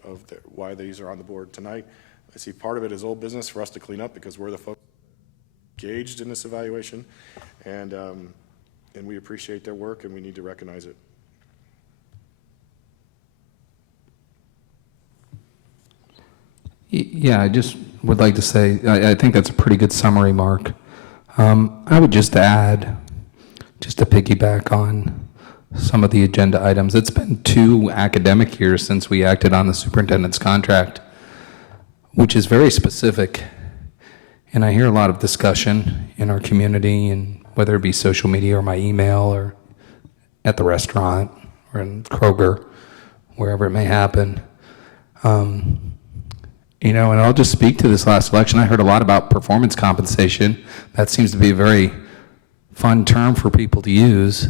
why these are on the board tonight. I see part of it as old business for us to clean up because we're the folks engaged in this evaluation, and we appreciate their work and we need to recognize it. Yeah, I just would like to say, I think that's a pretty good summary, Mark. I would just add, just to piggyback on some of the agenda items, it's been 2 academic years since we acted on the superintendent's contract, which is very specific. And I hear a lot of discussion in our community, and whether it be social media or my email or at the restaurant or in Kroger, wherever it may happen. And I'll just speak to this last election. I heard a lot about performance compensation. That seems to be a very fun term for people to use.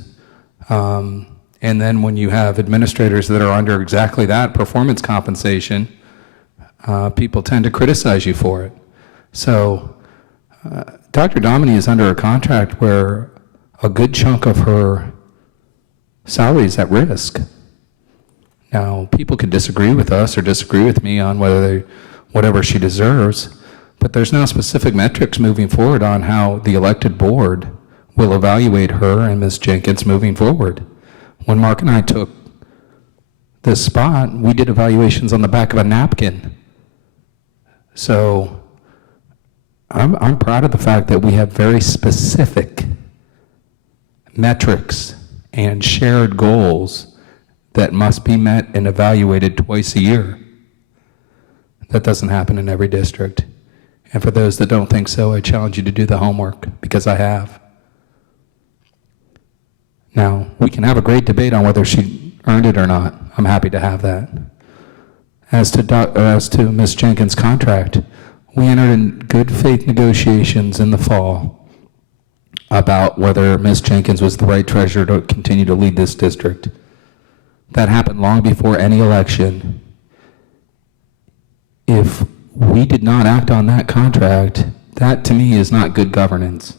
And then when you have administrators that are under exactly that, performance compensation, people tend to criticize you for it. So Dr. Dominy is under a contract where a good chunk of her salary is at risk. Now, people could disagree with us or disagree with me on whatever she deserves, but there's now specific metrics moving forward on how the elected board will evaluate her and Ms. Jenkins moving forward. When Mark and I took this spot, we did evaluations on the back of a napkin. So I'm proud of the fact that we have very specific metrics and shared goals that must be met and evaluated twice a year. That doesn't happen in every district. And for those that don't think so, I challenge you to do the homework, because I have. Now, we can have a great debate on whether she earned it or not. I'm happy to have that. As to Ms. Jenkins' contract, We entered in good faith negotiations in the fall about whether Ms. Jenkins was the right treasurer to continue to lead this district. That happened long before any election. If we did not act on that contract, that to me is not good governance.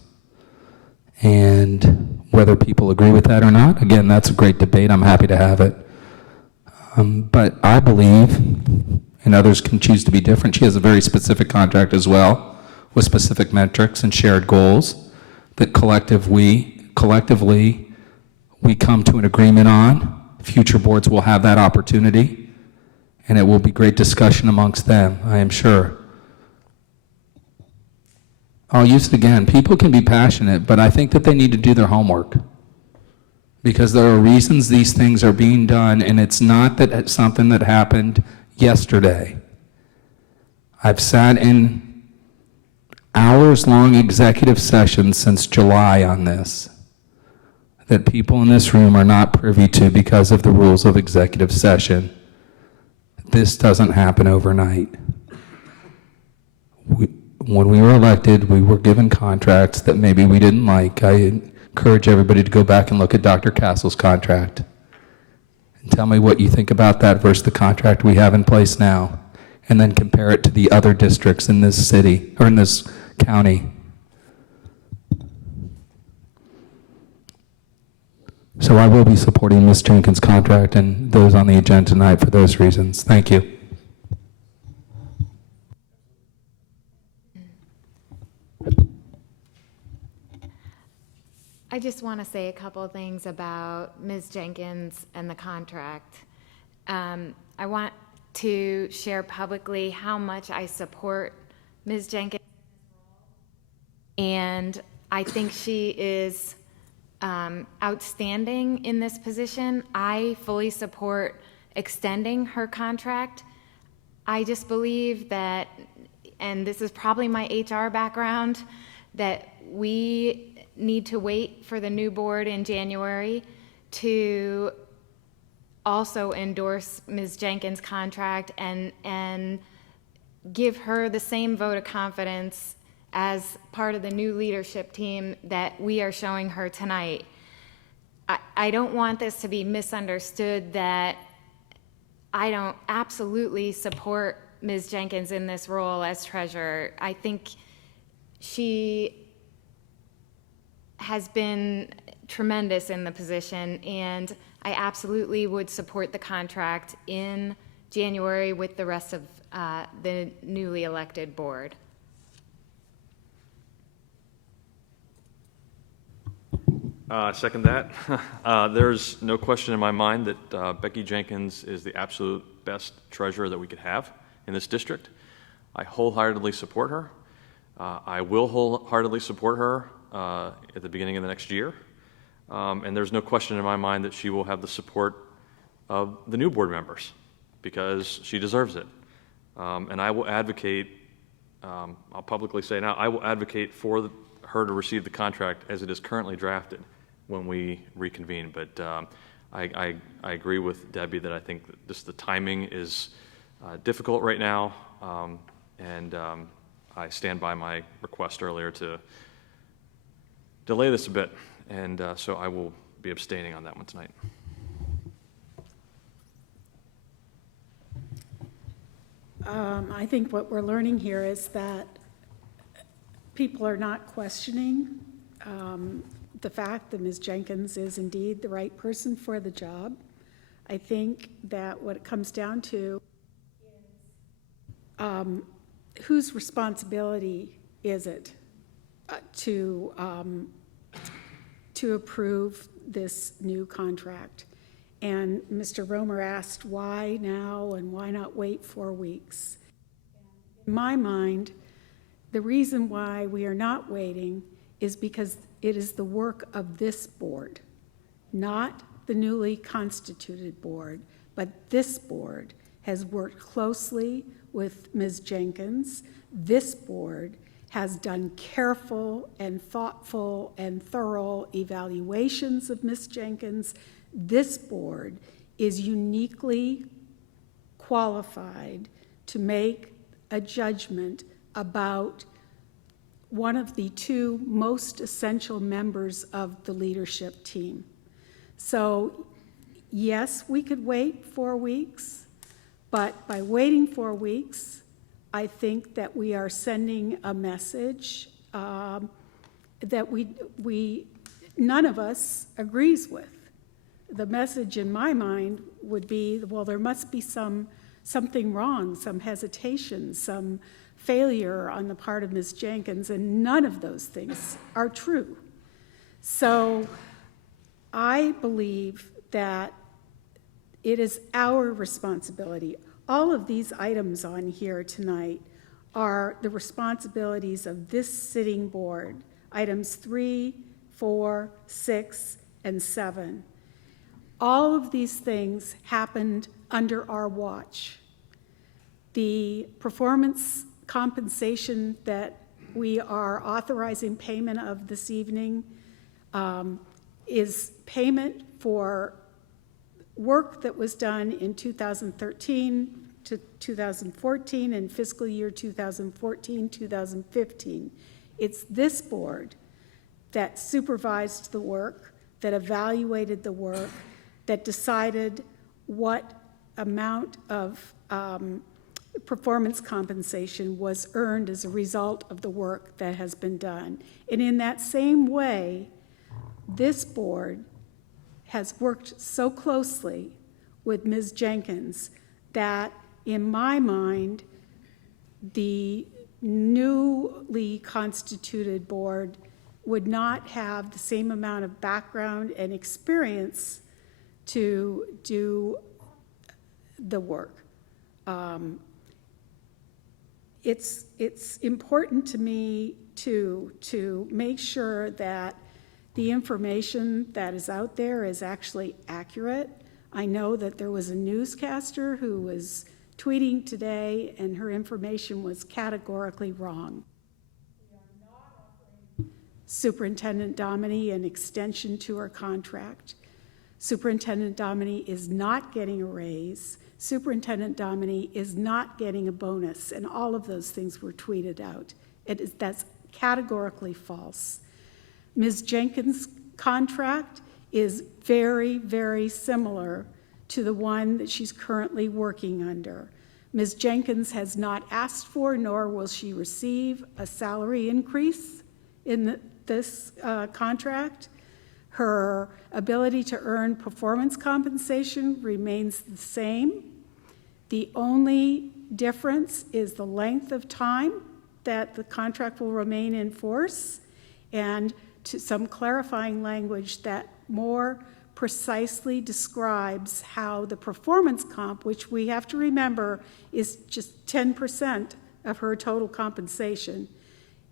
And whether people agree with that or not, again, that's a great debate. I'm happy to have it. But I believe, and others can choose to be different, she has a very specific contract as well, with specific metrics and shared goals that collectively we come to an agreement on. Future boards will have that opportunity, and it will be great discussion amongst them, I am sure. I'll use it again. People can be passionate, but I think that they need to do their homework, because there are reasons these things are being done, and it's not that it's something that happened yesterday. I've sat in hours-long executive sessions since July on this, that people in this room are not privy to because of the rules of executive session. This doesn't happen overnight. When we were elected, we were given contracts that maybe we didn't like. I encourage everybody to go back and look at Dr. Castle's contract and tell me what you think about that versus the contract we have in place now, and then compare it to the other districts in this city or in this county. So I will be supporting Ms. Jenkins' contract and those on the agenda tonight for those reasons. Thank you. I just want to say a couple of things about Ms. Jenkins and the contract. I want to share publicly how much I support Ms. Jenkins, and I think she is outstanding in this position. I fully support extending her contract. I just believe that, and this is probably my HR background, that we need to wait for the new board in January to also endorse Ms. Jenkins' contract and give her the same vote of confidence as part of the new leadership team that we are showing her tonight. I don't want this to be misunderstood that I don't absolutely support Ms. Jenkins in this role as treasurer. I think she has been tremendous in the position, and I absolutely would support the contract in January with the rest of the newly elected board. Second that. There's no question in my mind that Becky Jenkins is the absolute best treasurer that we could have in this district. I wholeheartedly support her. I will wholeheartedly support her at the beginning of the next year. And there's no question in my mind that she will have the support of the new board members because she deserves it. And I will advocate, I'll publicly say now, I will advocate for her to receive the contract as it is currently drafted when we reconvene. But I agree with Debbie that I think that just the timing is difficult right now. And I stand by my request earlier to delay this a bit. And so I will be abstaining on that one tonight. I think what we're learning here is that people are not questioning the fact that Ms. Jenkins is indeed the right person for the job. I think that what it comes down to is whose responsibility is it to approve this new contract. And Mr. Romer asked why now and why not wait 4 weeks. In my mind, the reason why we are not waiting is because it is the work of this board, not the newly constituted board, but this board has worked closely with Ms. Jenkins. This board has done careful and thoughtful and thorough evaluations of Ms. Jenkins. This board is uniquely qualified to make a judgment about one of the two most essential members of the leadership team. So, yes, we could wait 4 weeks, but by waiting 4 weeks, I think that we are sending a message that none of us agrees with. The message in my mind would be, well, there must be something wrong, some hesitation, some failure on the part of Ms. Jenkins, and none of those things are true. So I believe that it is our responsibility. All of these items on here tonight are the responsibilities of this sitting board, items 3, 4, 6, and 7. All of these things happened under our watch. The performance compensation that we are authorizing payment of this evening is payment for work that was done in 2013 to 2014 and fiscal year 2014-2015. It's this board that supervised the work, that evaluated the work, that decided what amount of performance compensation was earned as a result of the work that has been done. And in that same way, this board has worked so closely with Ms. Jenkins that, in my mind, the newly constituted board would not have the same amount of background and experience to do the work. It's important to me to make sure that the information that is out there is actually accurate. I know that there was a newscaster who was tweeting today, and her information was categorically wrong. We are not offering Superintendent Dominy an extension to her contract. Superintendent Dominy is not getting a raise. Superintendent Dominy is not getting a bonus, and all of those things were tweeted out. That's categorically false. Ms. Jenkins' contract is very, very similar to the one that she's currently working under. Ms. Jenkins has not asked for, nor will she receive, a salary increase in this contract. Her ability to earn performance compensation remains the same. The only difference is the length of time that the contract will remain in force, and to some clarifying language that more precisely describes how the performance comp, which we have to remember is just 10% of her total compensation,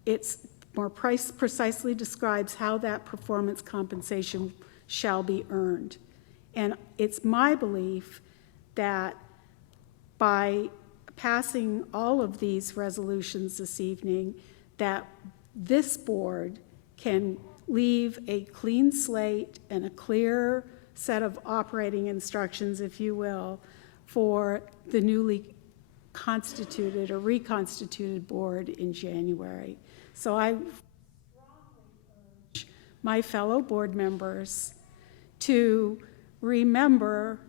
it's more precisely describes how that performance compensation shall be earned. And it's my belief that by passing all of these resolutions this evening, that this board can leave a clean slate and a clear set of operating instructions, if you will, for the newly constituted or reconstituted board in January. So I strongly urge my fellow board members to remember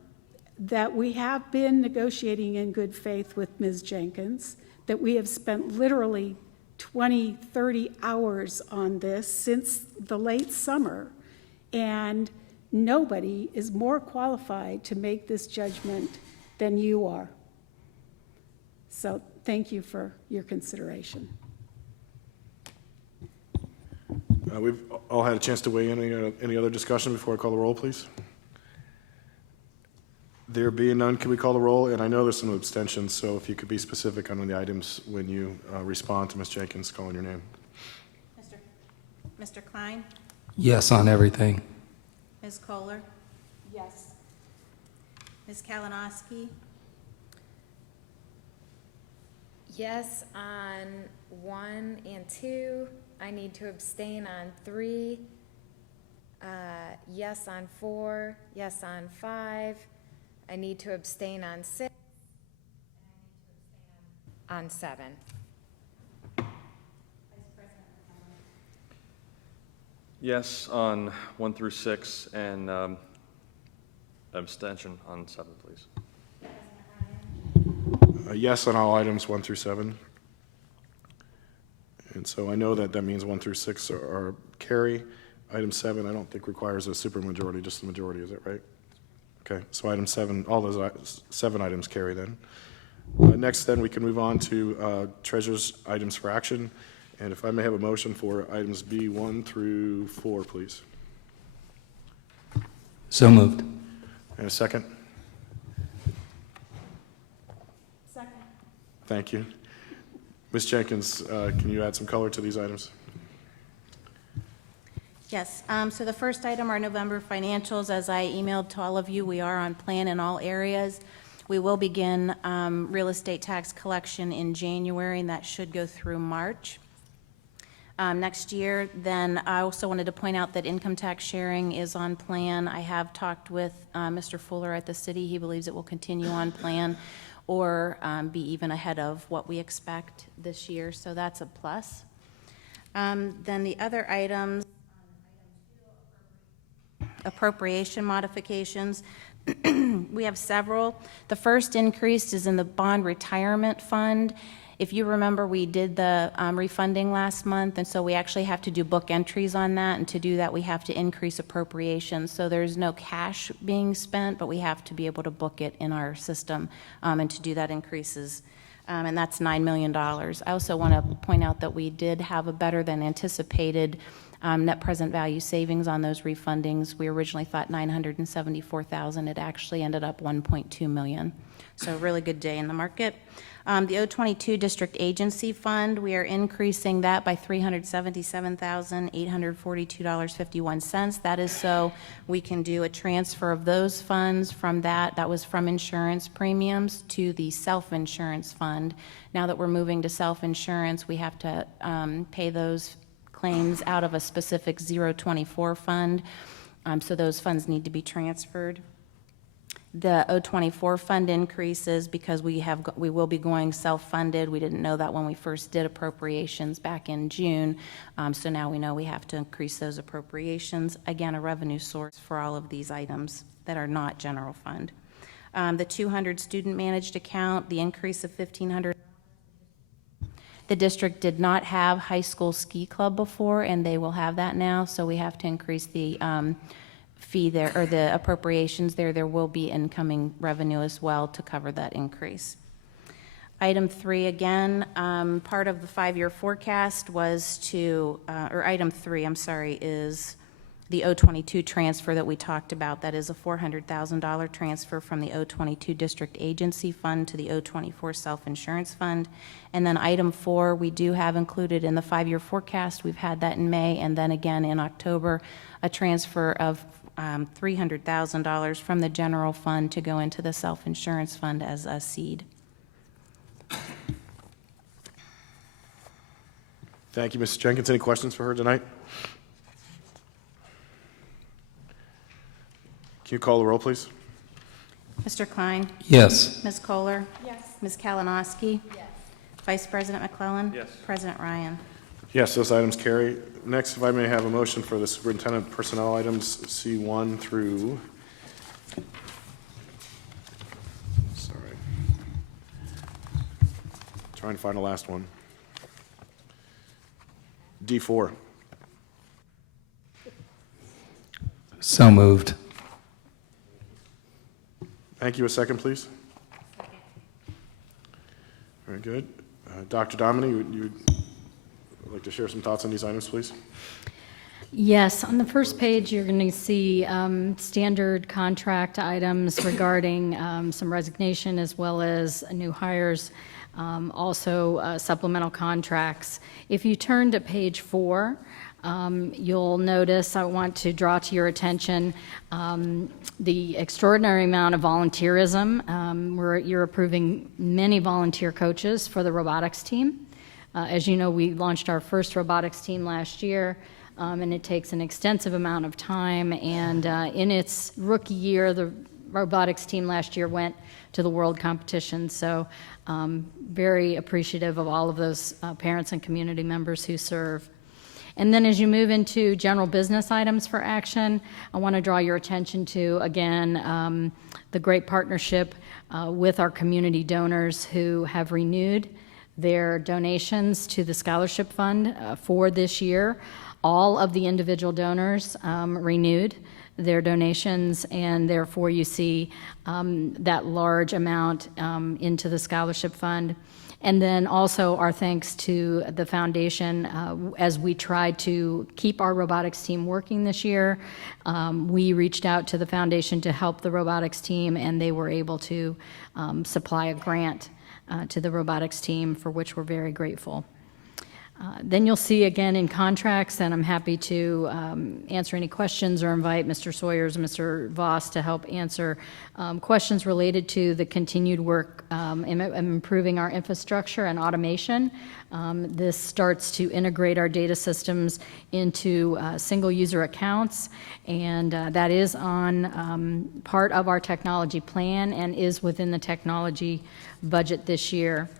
that we have been negotiating in good faith with Ms. Jenkins, that we have spent literally 20, 30 hours on this since the late summer, and nobody is more qualified to make this judgment than you are. So thank you for your consideration. We've all had a chance to weigh in. Any other discussion before I call the roll, please? There being none, can we call the roll? And I know there's some abstentions, so if you could be specific on the items when you respond to Ms. Jenkins calling your name. Mr. Klein? Yes on everything. Ms. Kohler? Yes. Ms. Kalinowski? Yes on 1 and 2. I need to abstain on 3. Yes on 4. Yes on 5. I need to abstain on 6. And I need to abstain on 7. Yes on 1 through 6, and abstention on 7, please. Yes on all items 1 through 7. And so I know that means 1 through 6 are carry. Item 7, I don't think requires a supermajority, just the majority, is that right? Okay, so item 7, all those 7 items carry then. Next, then, we can move on to treasurer's items for action. And if I may have a motion for items B1 through 4, please. So moved. And a second? Second. Thank you. Ms. Jenkins, can you add some color to these items? Yes, so the first item are November financials. As I emailed to all of you, we are on plan in all areas. We will begin real estate tax collection in January, and that should go through March. Next year, then I also wanted to point out that income tax sharing is on plan. I have talked with Mr. Fuller at the city. He believes it will continue on plan or be even ahead of what we expect this year, so that's a plus. Then the other items, appropriation modifications. We have several. The first increase is in the bond retirement fund. If you remember, we did the refunding last month, and so we actually have to do book entries on that, and to do that, we have to increase appropriations. So there's no cash being spent, but we have to be able to book it in our system, and to do that increases. And that's $9 million. I also want to point out that we did have a better than anticipated net present value savings on those refundings. We originally thought $974,000. It actually ended up $1.2 million. So really good day in the market. The 022 District Agency Fund, we are increasing that by $377,842.51. That is so we can do a transfer of those funds from that was from insurance premiums, to the self-insurance fund. Now that we're moving to self-insurance, we have to pay those claims out of a specific 024 fund, so those funds need to be transferred. The 024 fund increases because we will be going self-funded. We didn't know that when we first did appropriations back in June, so now we know we have to increase those appropriations. Again, a revenue source for all of these items that are not general fund. The 200 student managed account, the increase of $1,500. The district did not have high school ski club before, and they will have that now, so we have to increase the fee there, or the appropriations there. There will be incoming revenue as well to cover that increase. Item 3, again, part of the 5-year forecast was to, or item 3, I'm sorry, is the 022 transfer that we talked about. That is a $400,000 transfer from the 022 District Agency Fund to the 024 Self-Insurance Fund. And then item 4, we do have included in the 5-year forecast. We've had that in May, and then again in October, a transfer of $300,000 from the general fund to go into the self-insurance fund as a seed. Thank you, Mrs. Jenkins. Any questions for her tonight? Can you call the roll, please? Mr. Klein? Yes. Ms. Kohler? Yes. Ms. Kalinowski? Yes. Vice President McClellan? Yes. President Ryan? Yes, those items carry. Next, if I may have a motion for the superintendent personnel items C1 through, sorry, trying to find the last one. D4. So moved. Thank you. A second, please. Second. Very good. Dr. Dominy, you'd like to share some thoughts on these items, please? Yes, on the first page, you're going to see standard contract items regarding some resignation as well as new hires, also supplemental contracts. If you turn to page 4, you'll notice, I want to draw to your attention the extraordinary amount of volunteerism. You're approving many volunteer coaches for the robotics team. As you know, we launched our first robotics team last year, and it takes an extensive amount of time. And in its rookie year, the robotics team last year went to the world competition. So very appreciative of all of those parents and community members who serve. And then as you move into general business items for action, I want to draw your attention to, again, the great partnership with our community donors who have renewed their donations to the scholarship fund for this year. All of the individual donors renewed their donations, and therefore you see that large amount into the scholarship fund. And then also our thanks to the foundation as we tried to keep our robotics team working this year. We reached out to the foundation to help the robotics team, and they were able to supply a grant to the robotics team, for which we're very grateful. Then you'll see again in contracts, and I'm happy to answer any questions or invite Mr. Sawyers and Mr. Voss to help answer questions related to the continued work in improving our infrastructure and automation. This starts to integrate our data systems into single user accounts, and that is on part of our technology plan and is within the technology budget this year.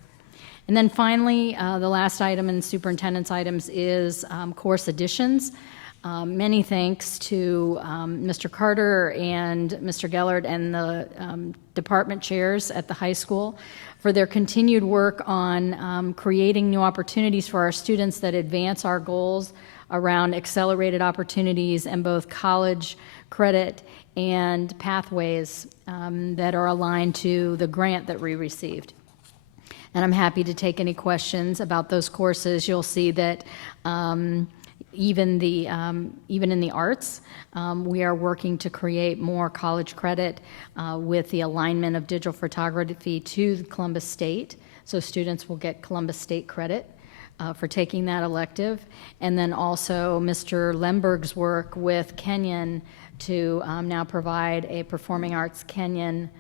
And then finally, the last item in superintendent's items is course additions. Many thanks to Mr. Carter and Mr. Gellert and the department chairs at the high school for their continued work on creating new opportunities for our students that advance our goals around accelerated opportunities and both college credit and pathways that are aligned to the grant that we received. And I'm happy to take any questions about those courses. You'll see that even in the arts, we are working to create more college credit with the alignment of digital photography to Columbus State. So students will get Columbus State credit for taking that elective. And then also Mr. Lemberg's work with Kenyon to now provide a performing arts Kenyon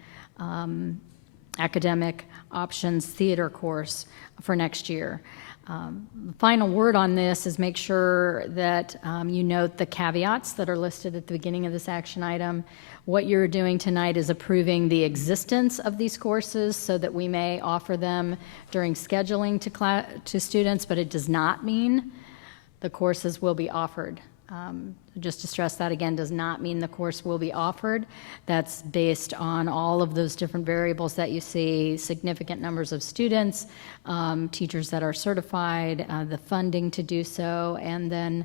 academic options theater course for next year. The final word on this is make sure that you note the caveats that are listed at the beginning of this action item. What you're doing tonight is approving the existence of these courses so that we may offer them during scheduling to students, but it does not mean the courses will be offered. Just to stress that again, does not mean the course will be offered. That's based on all of those different variables that you see, significant numbers of students, teachers that are certified, the funding to do so, and then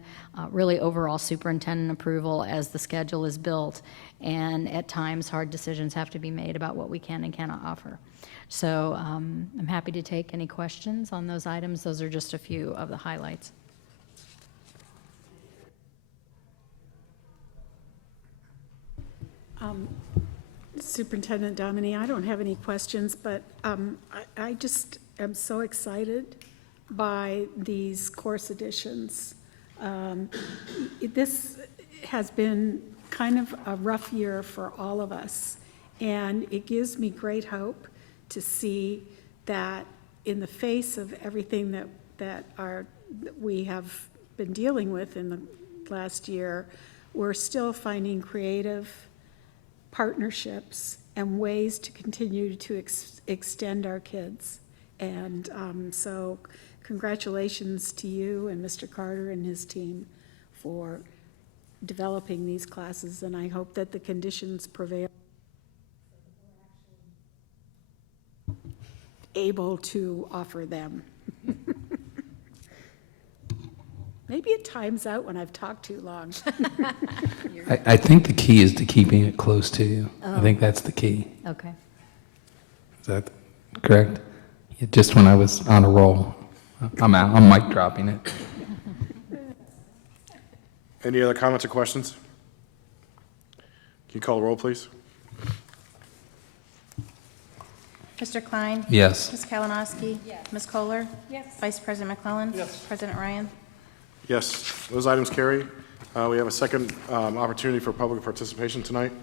really overall superintendent approval as the schedule is built. And at times, hard decisions have to be made about what we can and cannot offer. So I'm happy to take any questions on those items. Those are just a few of the highlights. Superintendent Domini, I don't have any questions, but I just am so excited by these course additions. This has been kind of a rough year for all of us, and it gives me great hope to see that in the face of everything that we have been dealing with in the last year, we're still finding creative partnerships and ways to continue to extend our kids. And so congratulations to you and Mr. Carter and his team for developing these classes, and I hope that the conditions prevail able to offer them. Maybe it times out when I've talked too long. I think the key is to keeping it close to you. I think that's the key. Okay. Is that correct? Yeah, just when I was on a roll. I'm out. I'm mic dropping it. Any other comments or questions? Can you call the roll, please? Mr. Klein? Yes. Ms. Kalinowski? Yes. Ms. Kohler? Yes. Vice President McClellan? Yes. President Ryan? Yes, those items carry. We have a second opportunity for public participation tonight.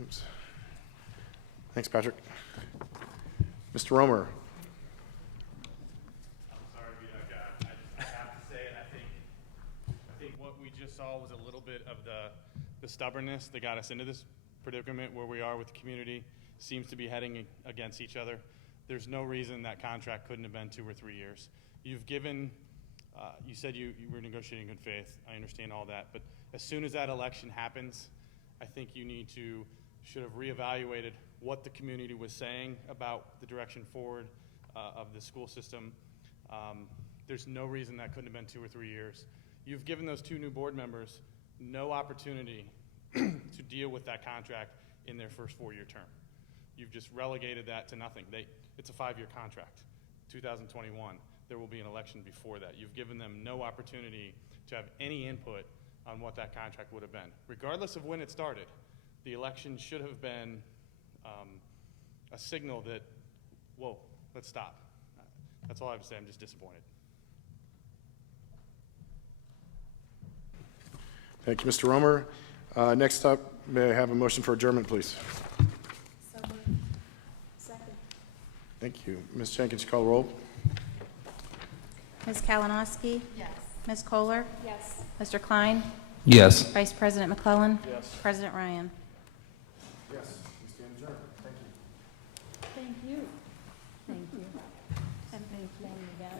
Oops. Thanks, Patrick. Mr. Romer. Sorry to be that guy. I have to say it. I think what we just saw was a little bit of the stubbornness that got us into this predicament where we are with the community. Seems to be heading against each other. There's no reason that contract couldn't have been 2 or 3 years. You've given, you said you were negotiating in good faith. I understand all that. But as soon as that election happens, I think you should have reevaluated what the community was saying about the direction forward of the school system. There's no reason that couldn't have been 2 or 3 years. You've given those 2 new board members no opportunity to deal with that contract in their first 4-year term. You've just relegated that to nothing. It's a 5-year contract, 2021. There will be an election before that. You've given them no opportunity to have any input on what that contract would have been. Regardless of when it started, the election should have been a signal that, whoa, let's stop. That's all I have to say. I'm just disappointed. Thank you, Mr. Romer. Next up, may I have a motion for adjournment, please? Second. Thank you. Ms. Jenkins, call the roll. Ms. Kalinowski? Yes. Ms. Kohler? Yes. Mr. Klein? Yes. Vice President McClellan? Yes. President Ryan? Yes.